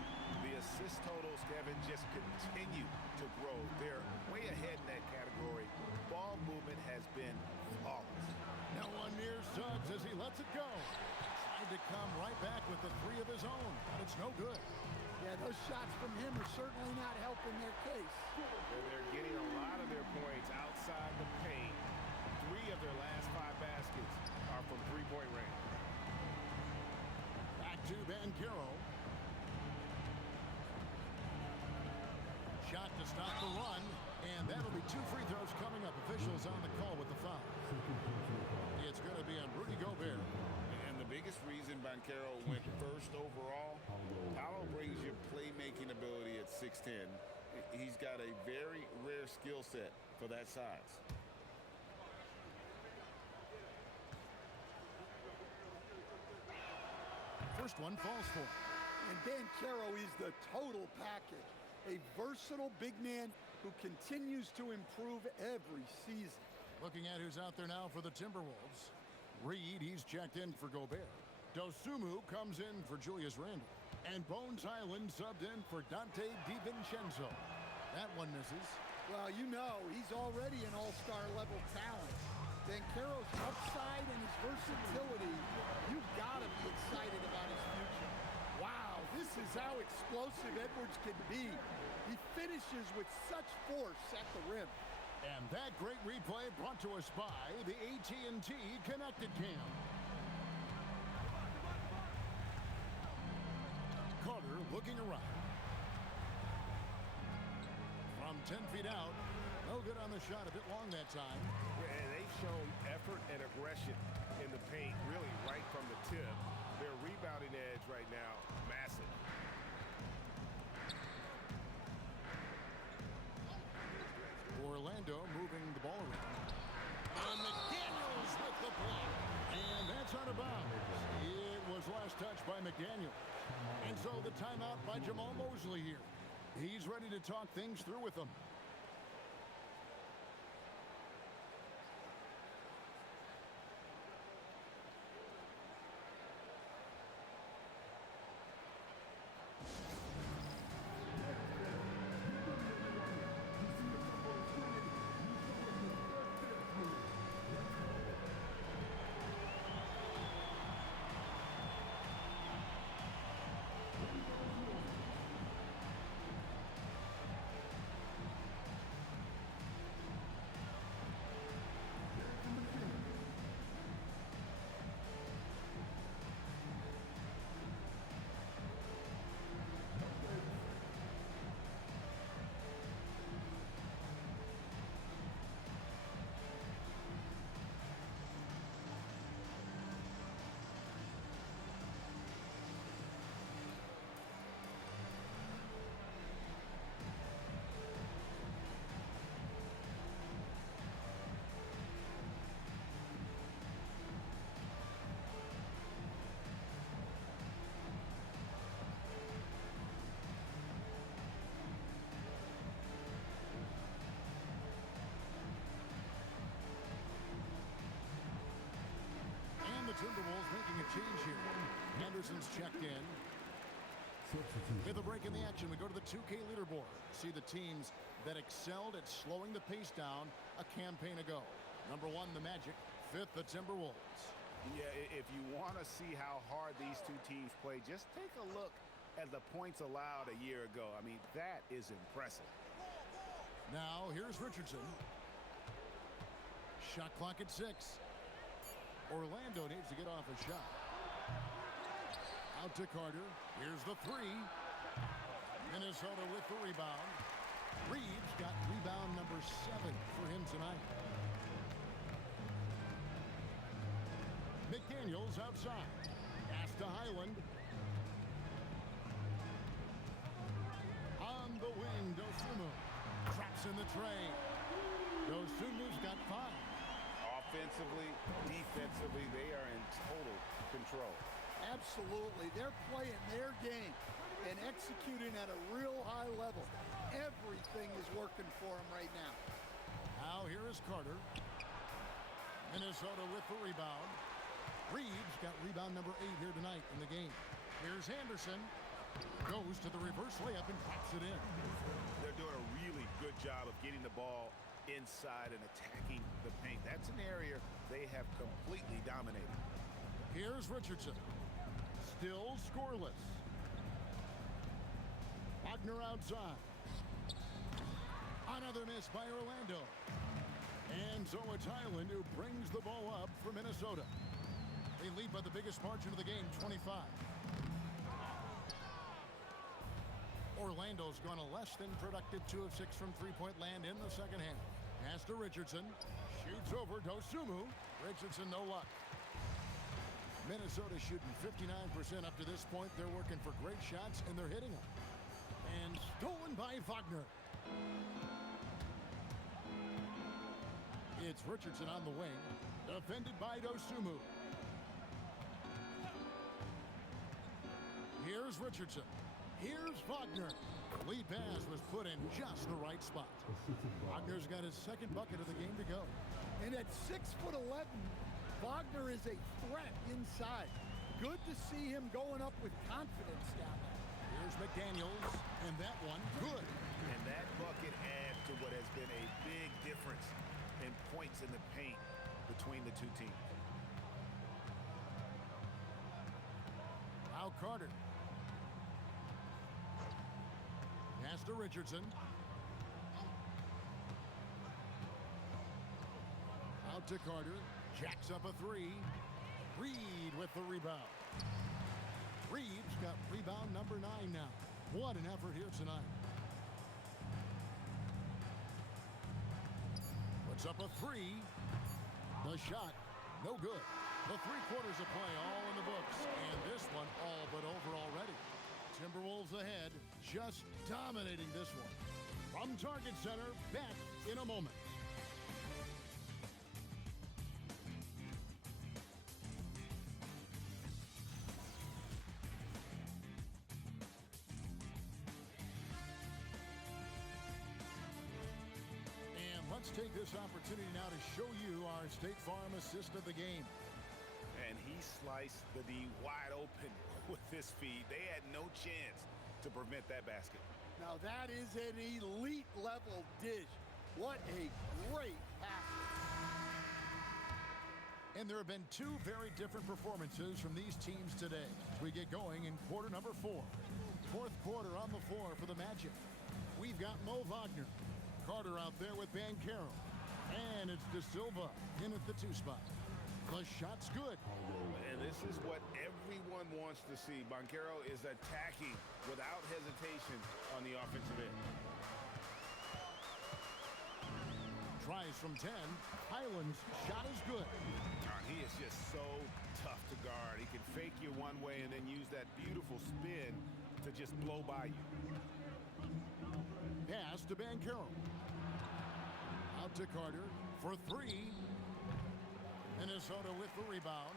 The assist totals, Kevin, just continue to grow. They're way ahead in that category. Ball movement has been flawless. No one near Suggs as he lets it go. Tried to come right back with the 3 of his own, but it's no good. Yeah, those shots from him are certainly not helping their case. They're getting a lot of their points outside the paint. 3 of their last 5 baskets are from three-point range. Back to Banchero. Shot to stop the run, and that'll be 2 free throws coming up. Officials on the call with the foul. It's going to be on Rudy Gobert. And the biggest reason Banchero went first overall, Paolo brings you playmaking ability at 6'10". He's got a very rare skill set for that size. First one falls for him. And Banchero is the total package. A versatile big man who continues to improve every season. Looking at who's out there now for the Timberwolves. Reed, he's checked in for Gobert. Dosumu comes in for Julius Randle. And Bones Island subbed in for Dante DiVincenzo. That one misses. Well, you know, he's already an all-star level talent. Banchero's upside and his versatility, you've got to be excited about his future. Wow, this is how explosive Edwards can be. He finishes with such force at the rim. And that great replay brought to us by the AT&T Connected Cam. Carter looking around. From 10 feet out, no good on the shot, a bit long that time. And they've shown effort and aggression in the paint, really right from the tip. Their rebounding edge right now, massive. Orlando moving the ball around. And McDaniels with the block. And that's out of bounds. It was last touched by McDaniel. And so the timeout by Jamal Mosley here. He's ready to talk things through with them. Anderson's checked in. With a break in the action, we go to the 2K leaderboard. See the teams that excelled at slowing the pace down a campaign ago. Number 1, the Magic. 5th, the Timberwolves. Yeah, if you want to see how hard these two teams play, just take a look at the points allowed a year ago. I mean, that is impressive. Now, here's Richardson. Shot clock at 6. Orlando needs to get off a shot. Out to Carter. Here's the 3. Minnesota with the rebound. Reeves got rebound number 7 for him tonight. McDaniels outside. Pass to Highland. On the wing, Dosunmu. Traps in the tray. Dosunmu's got 5. Offensively, defensively, they are in total control. Absolutely. They're playing their game and executing at a real high level. Everything is working for them right now. Now here is Carter. Minnesota with the rebound. Reeves got rebound number 8 here tonight in the game. Here's Anderson. Goes to the reverse layup and pops it in. They're doing a really good job of getting the ball inside and attacking the paint. That's an area they have completely dominated. Here's Richardson. Still scoreless. Wagner outside. Another miss by Orlando. And so it's Highland who brings the ball up for Minnesota. They lead by the biggest margin of the game, 25. Orlando's gone a less than productive 2 of 6 from three-point land in the second half. Pass to Richardson. Shoots over Dosunmu. Richardson, no luck. Minnesota shooting 59% up to this point. They're working for great shots, and they're hitting them. And stolen by Wagner. It's Richardson on the wing. Defended by Dosunmu. Here's Richardson. Here's Wagner. Lead pass was put in just the right spot. Wagner's got his second bucket of the game to go. And at 6'11", Wagner is a threat inside. Good to see him going up with confidence down there. Here's McDaniels, and that one good. And that bucket adds to what has been a big difference in points in the paint between the two teams. Now Carter. Pass to Richardson. Out to Carter. Jacks up a 3. Reed with the rebound. Reeves got rebound number 9 now. What an effort here tonight. Puts up a 3. The shot, no good. The 3 quarters of play all in the books. And this one all but over already. Timberwolves ahead, just dominating this one. From Target Center, back in a moment. And let's take this opportunity now to show you our State Farm assist of the game. And he sliced the D wide open with his feed. They had no chance to prevent that basket. Now that is an elite level dish. What a great pass. And there have been 2 very different performances from these teams today as we get going in quarter number 4. 4th quarter on the floor for the Magic. We've got Mo Wagner. Carter out there with Banchero. And it's De Silva in at the 2 spot. The shot's good. And this is what everyone wants to see. Banchero is attacking without hesitation on the offensive end. Tries from 10. Highland's shot is good. He is just so tough to guard. He can fake you one way and then use that beautiful spin to just blow by you. Pass to Banchero. Out to Carter for 3. Minnesota with the rebound.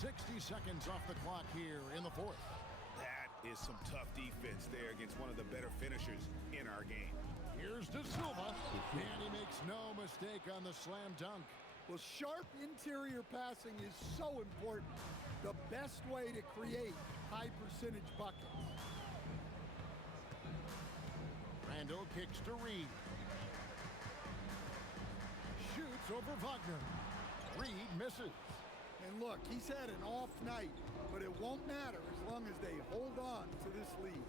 60 seconds off the clock here in the 4th. That is some tough defense there against one of the better finishers in our game. Here's De Silva, and he makes no mistake on the slam dunk. Well, sharp interior passing is so important. The best way to create high percentage buckets. Randall kicks to Reed. Shoots over Wagner. Reed misses. And look, he's had an off night, but it won't matter as long as they hold on to this lead.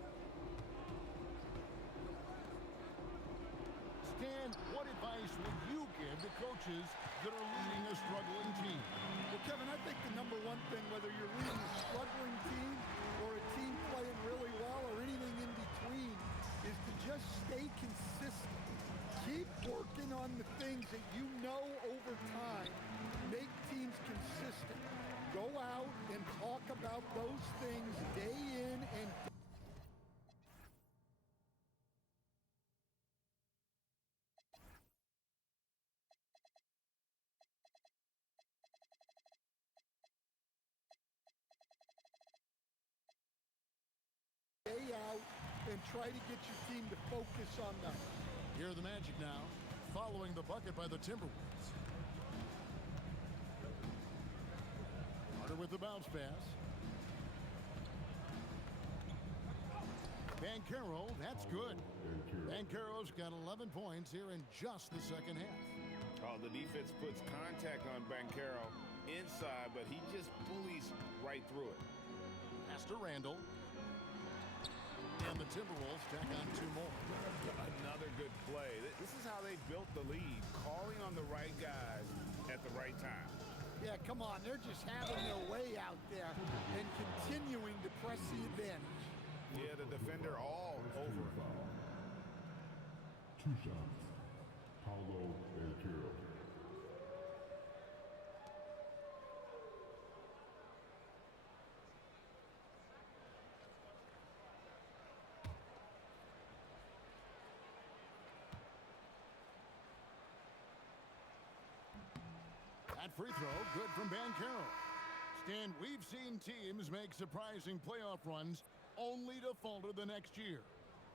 Stan, what advice would you give to coaches that are leading a struggling team? Well, Kevin, I think the number one thing, whether you're leading a struggling team or a team playing really well or anything in between, is to just stay consistent. Keep working on the things that you know over time make teams consistent. Go out and talk about those things day in and day out and try to get your team to focus on them. Here are the Magic now, following the bucket by the Timberwolves. Carter with the bounce pass. Banchero, that's good. Banchero's got 11 points here in just the second half. Oh, the defense puts contact on Banchero inside, but he just bullies right through it. Pass to Randall. And the Timberwolves tack on two more. Another good play. This is how they built the lead, calling on the right guys at the right time. Yeah, come on. They're just having their way out there and continuing to press the advantage. Yeah, the defender all over him. 2 shots. Paulo Banchero. That free throw, good from Banchero. Stan, we've seen teams make surprising playoff runs only to falter the next year.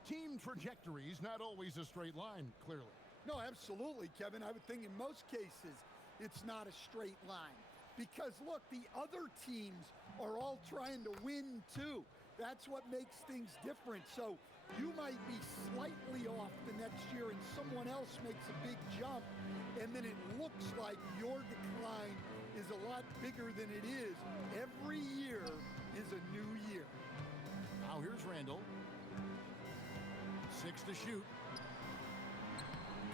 Team trajectory's not always a straight line, clearly. No, absolutely, Kevin. I would think in most cases it's not a straight line. Because, look, the other teams are all trying to win, too. That's what makes things different. So you might be slightly off the next year and someone else makes a big jump, and then it looks like your decline is a lot bigger than it is. Every year is a new year. Now here's Randall. 6 to shoot.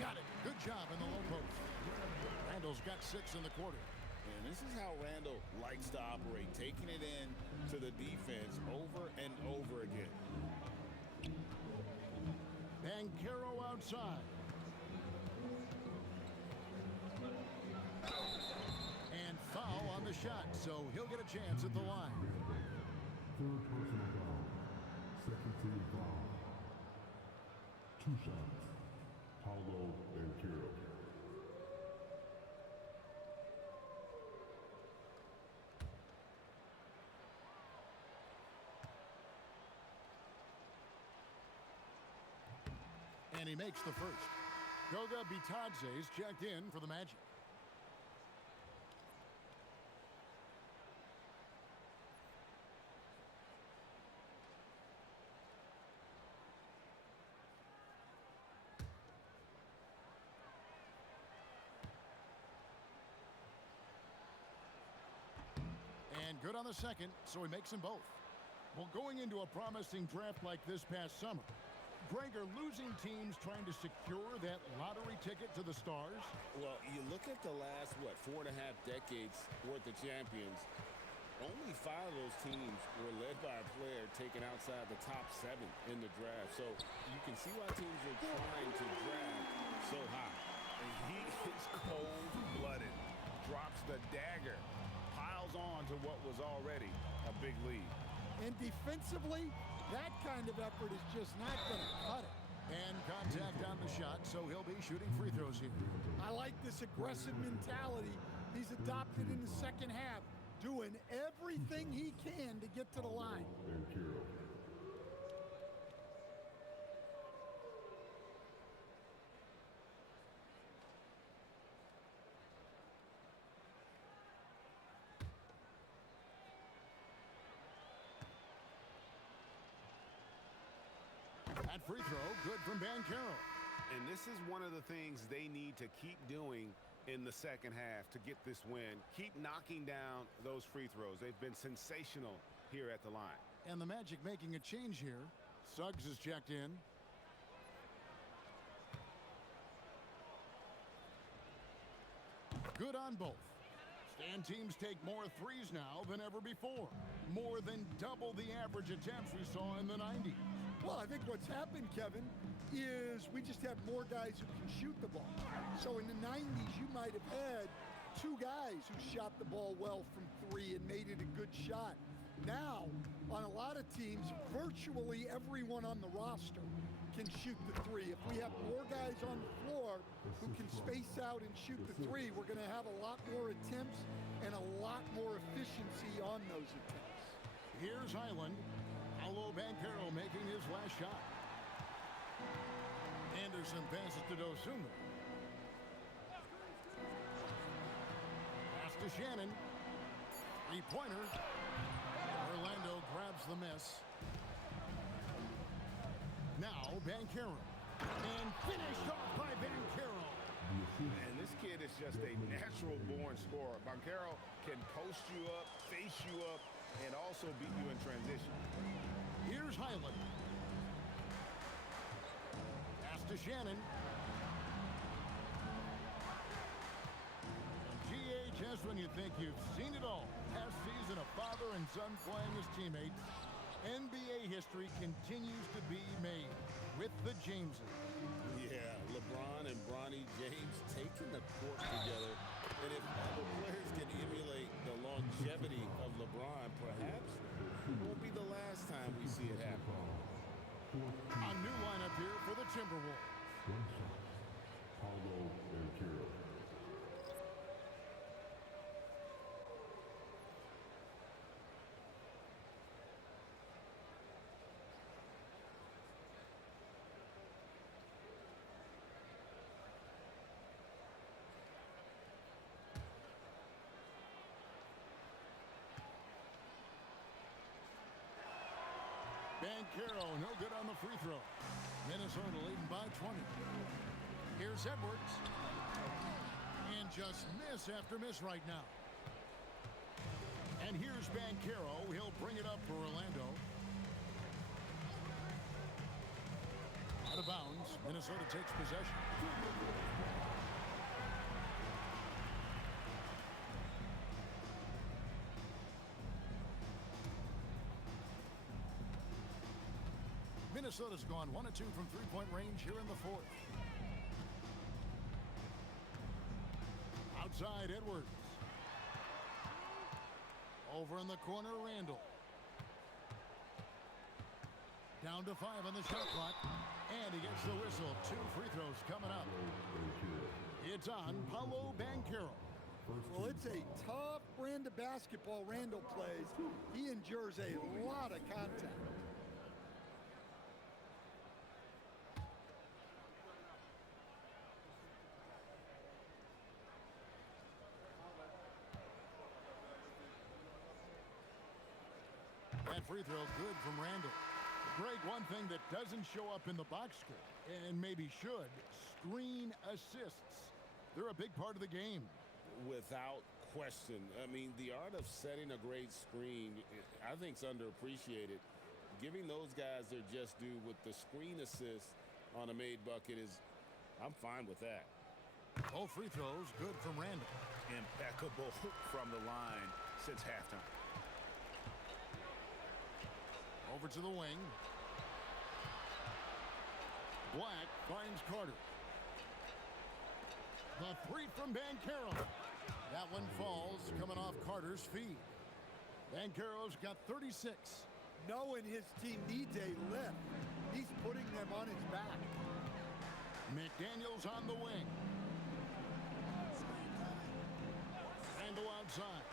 Got it. Good job in the low post. Randall's got 6 in the quarter. And this is how Randall likes to operate, taking it in to the defense over and over again. Banchero outside. And foul on the shot, so he'll get a chance at the line. Third personal foul. Second team foul. 2 shots. Paulo Banchero. And he makes the first. Goga Bitadze's checked in for the Magic. And good on the second, so he makes them both. Well, going into a promising draft like this past summer, Greg, are losing teams trying to secure that lottery ticket to the stars? Well, you look at the last, 4.5 decades worth of champions, only 5 of those teams were led by a player taken outside the top 7 in the draft. So you can see why teams are trying to draft so high. And he is cold-blooded, drops the dagger, piles on to what was already a big lead. And defensively, that kind of effort is just not going to cut it. And contact on the shot, so he'll be shooting free throws here. I like this aggressive mentality he's adopted in the second half, doing everything he can to get to the line. Banchero. That free throw, good from Banchero. And this is one of the things they need to keep doing in the second half to get this win. Keep knocking down those free throws. They've been sensational here at the line. And the Magic making a change here. Suggs is checked in. Good on both. And teams take more threes now than ever before. More than double the average attempts we saw in the 90s. Well, I think what's happened, Kevin, is we just have more guys who can shoot the ball. So in the 90s, you might have had two guys who shot the ball well from three and made it a good shot. Now, on a lot of teams, virtually everyone on the roster can shoot the three. If we have more guys on the floor who can space out and shoot the three, we're going to have a lot more attempts and a lot more efficiency on those attempts. Here's Highland. Paolo Banchero making his last shot. Anderson passes to Dosunmu. Pass to Shannon. Three-pointer. Orlando grabs the miss. Now Banchero. And finished off by Banchero. And this kid is just a natural-born scorer. Banchero can post you up, face you up, and also beat you in transition. Here's Highland. Pass to Shannon. And GH, just when you think you've seen it all. Past season, a father and son playing as teammates. NBA history continues to be made with the Jameses. Yeah, LeBron and Bronny James taking the court together. And if other players can emulate the longevity of LeBron, perhaps it won't be the last time we see it happen. A new lineup here for the Timberwolves. One shot. Paolo Banchero. Banchero, no good on the free throw. Minnesota leading by 20. Here's Edwards. And just miss after miss right now. And here's Banchero. He'll bring it up for Orlando. Out of bounds. Minnesota takes possession. Minnesota's gone 1 of 2 from three-point range here in the fourth. Outside, Edwards. Over in the corner, Randall. Down to 5 on the shot clock. And he gets the whistle. 2 free throws coming up. It's on Paolo Banchero. Well, it's a tough brand of basketball Randall plays. He endures a lot of contact. That free throw good from Randall. Greg, one thing that doesn't show up in the box score, and maybe should, screen assists. They're a big part of the game. Without question. I mean, the art of setting a great screen, I think, is underappreciated. Giving those guys their just due with the screen assist on a made bucket is, I'm fine with that. Both free throws good from Randall. Impeccable from the line since halftime. Over to the wing. Black finds Carter. The three from Banchero. That one falls, coming off Carter's feed. Banchero's got 36. Knowing his team needs a lift, he's putting them on his back. McDaniels on the wing. Randall outside.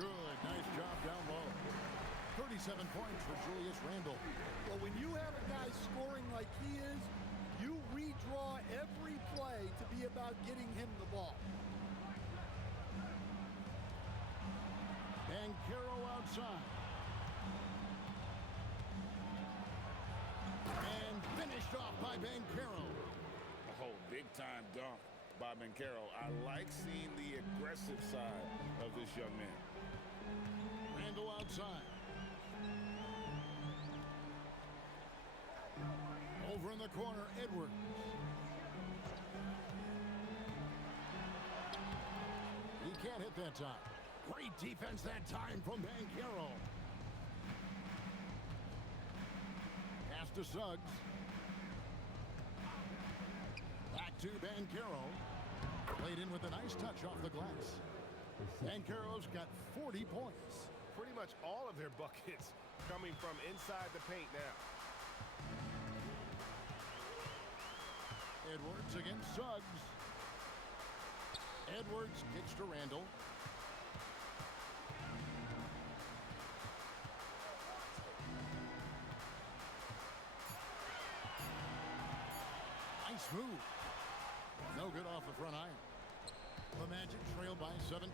Good, nice job down low. 37 points for Julius Randle. Well, when you have a guy scoring like he is, you redraw every play to be about getting him the ball. Banchero outside. Dished off by Banchero. Oh, big-time dunk by Banchero. I like seeing the aggressive side of this young man. Randall outside. Over in the corner, Edwards. He can't hit that time. Great defense that time from Banchero. Pass to Zzzz. Back to Banchero. Played in with a nice touch off the glass. Banchero's got 40 points. Pretty much all of their buckets coming from inside the paint now. Edwards against Zzzz. Edwards kicks to Randall. Nice move. No good off the front iron. The Magic trail by 17.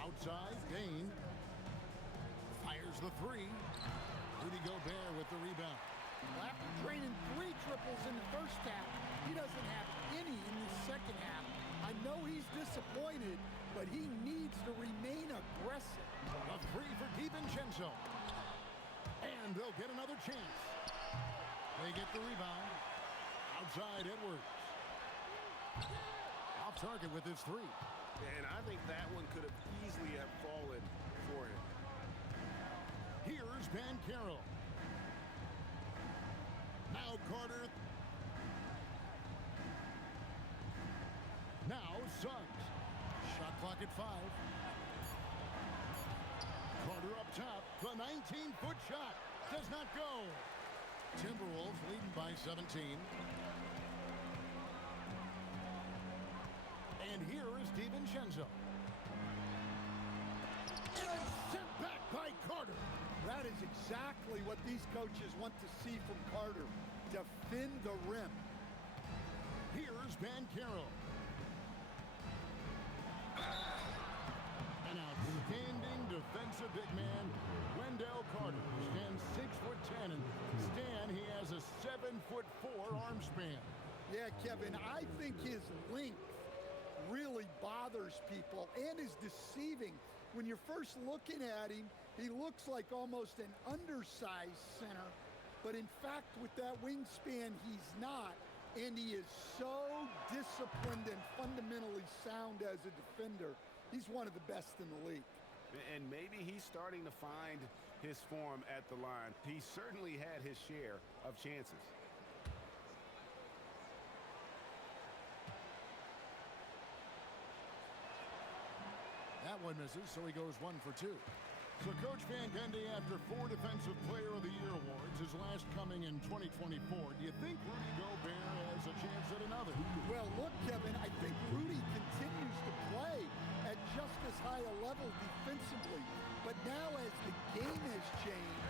Outside, Dane. Fires the three. Rudy Gobert with the rebound. Well, after draining 3 triples in the first half, he doesn't have any in the second half. I know he's disappointed, but he needs to remain aggressive. A three for DiVincenzo. And they'll get another chance. They get the rebound. Outside, Edwards. Off target with his three. And I think that one could have easily have fallen for him. Here's Banchero. Now Carter. Now Zzzz. Shot clock at 5. Carter up top. The 19-foot shot does not go. Timberwolves leading by 17. And here is DiVincenzo. And sent back by Carter. That is exactly what these coaches want to see from Carter. Defend the rim. Here's Banchero. An outstanding defensive big man, Wendell Carter, stands 6'10", and Stan, he has a 7'4" arm span. Yeah, Kevin, I think his length really bothers people and is deceiving. When you're first looking at him, he looks like almost an undersized center, but in fact, with that wingspan, he's not, and he is so disciplined and fundamentally sound as a defender. He's one of the best in the league. And maybe he's starting to find his form at the line. He certainly had his share of chances. That one misses, so he goes 1 for 2. So Coach Van Gundy, after 4 Defensive Player of the Year awards, his last coming in 2024, do you think Rudy Gobert has a chance at another? Well, look, Kevin, I think Rudy continues to play at just as high a level defensively. But now as the game has changed,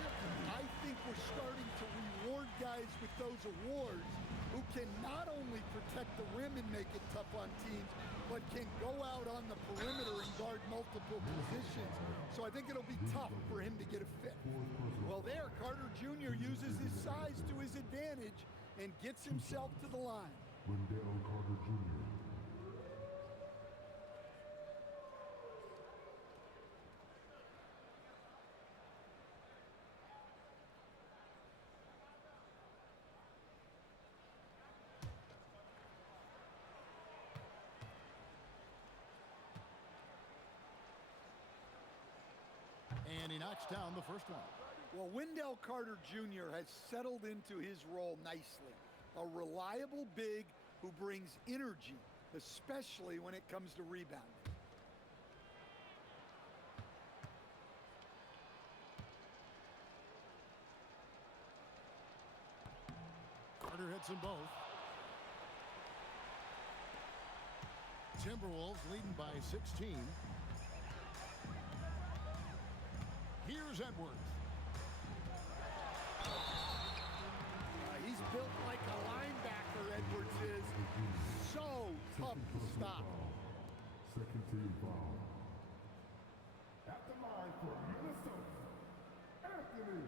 I think we're starting to reward guys with those awards who can not only protect the rim and make it tough on teams, but can go out on the perimeter and guard multiple positions. So I think it'll be tough for him to get a fifth. Well, there, Carter Jr. uses his size to his advantage and gets himself to the line. Wendell Carter Jr. And he knocks down the first one. Well, Wendell Carter Jr. has settled into his role nicely. A reliable big who brings energy, especially when it comes to rebounding. Carter hits them both. Timberwolves leading by 16. Here's Edwards. He's built like a linebacker, Edwards is. So tough to stop. Second team foul. At the line for Minnesota, Anthony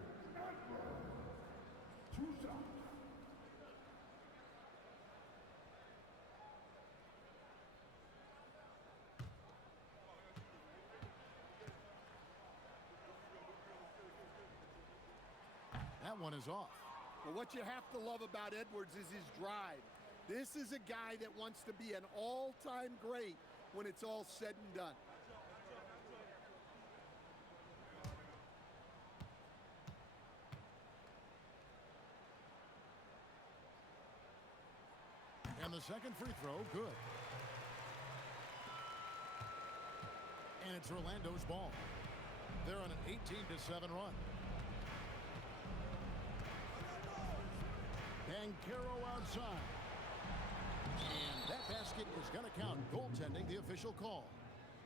That one is off. Well, what you have to love about Edwards is his drive. This is a guy that wants to be an all-time great when it's all said and done. And the second free throw, good. And it's Orlando's ball. They're on an 18-7 run. Banchero outside. And that basket is going to count. Goaltending, the official call.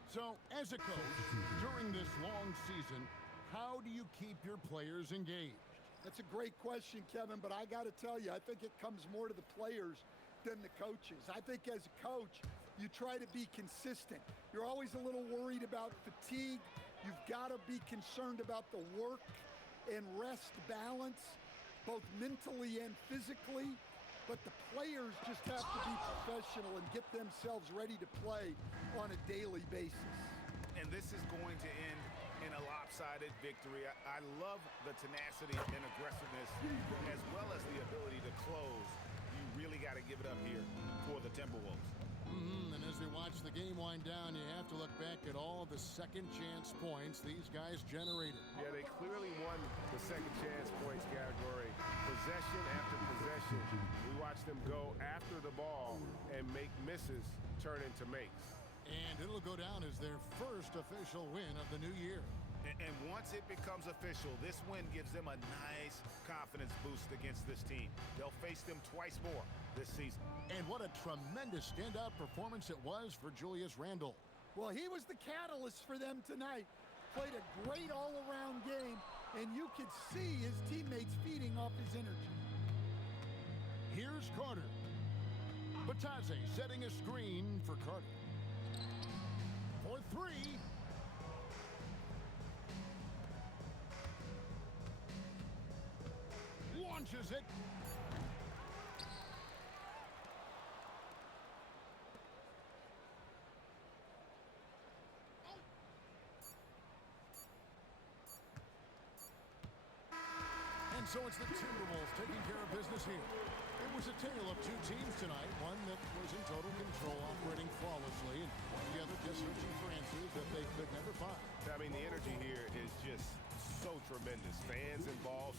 So, as a coach, during this long season, how do you keep your players engaged? That's a great question, Kevin, but I got to tell you, I think it comes more to the players than the coaches. I think as a coach, you try to be consistent. You're always a little worried about fatigue. You've got to be concerned about the work and rest balance, both mentally and physically. But the players just have to be professional and get themselves ready to play on a daily basis. And this is going to end in a lopsided victory. I love the tenacity and aggressiveness as well as the ability to close. You really got to give it up here for the Timberwolves. And as we watch the game wind down, you have to look back at all the second chance points these guys generated. Yeah, they clearly won the second chance points category. Possession after possession. We watched them go after the ball and make misses turn into makes. And it'll go down as their first official win of the new year. And once it becomes official, this win gives them a nice confidence boost against this team. They'll face them twice more this season. And what a tremendous standout performance it was for Julius Randle. Well, he was the catalyst for them tonight. Played a great all-around game, and you could see his teammates feeding off his energy. Here's Carter. Batadze setting a screen for Carter. For three. Launches it. And so it's the Timberwolves taking care of business here. It was a tale of two teams tonight, one that was in total control, operating flawlessly, and the other just searching for answers that they could never find. I mean, the energy here is just so tremendous. Fans involved.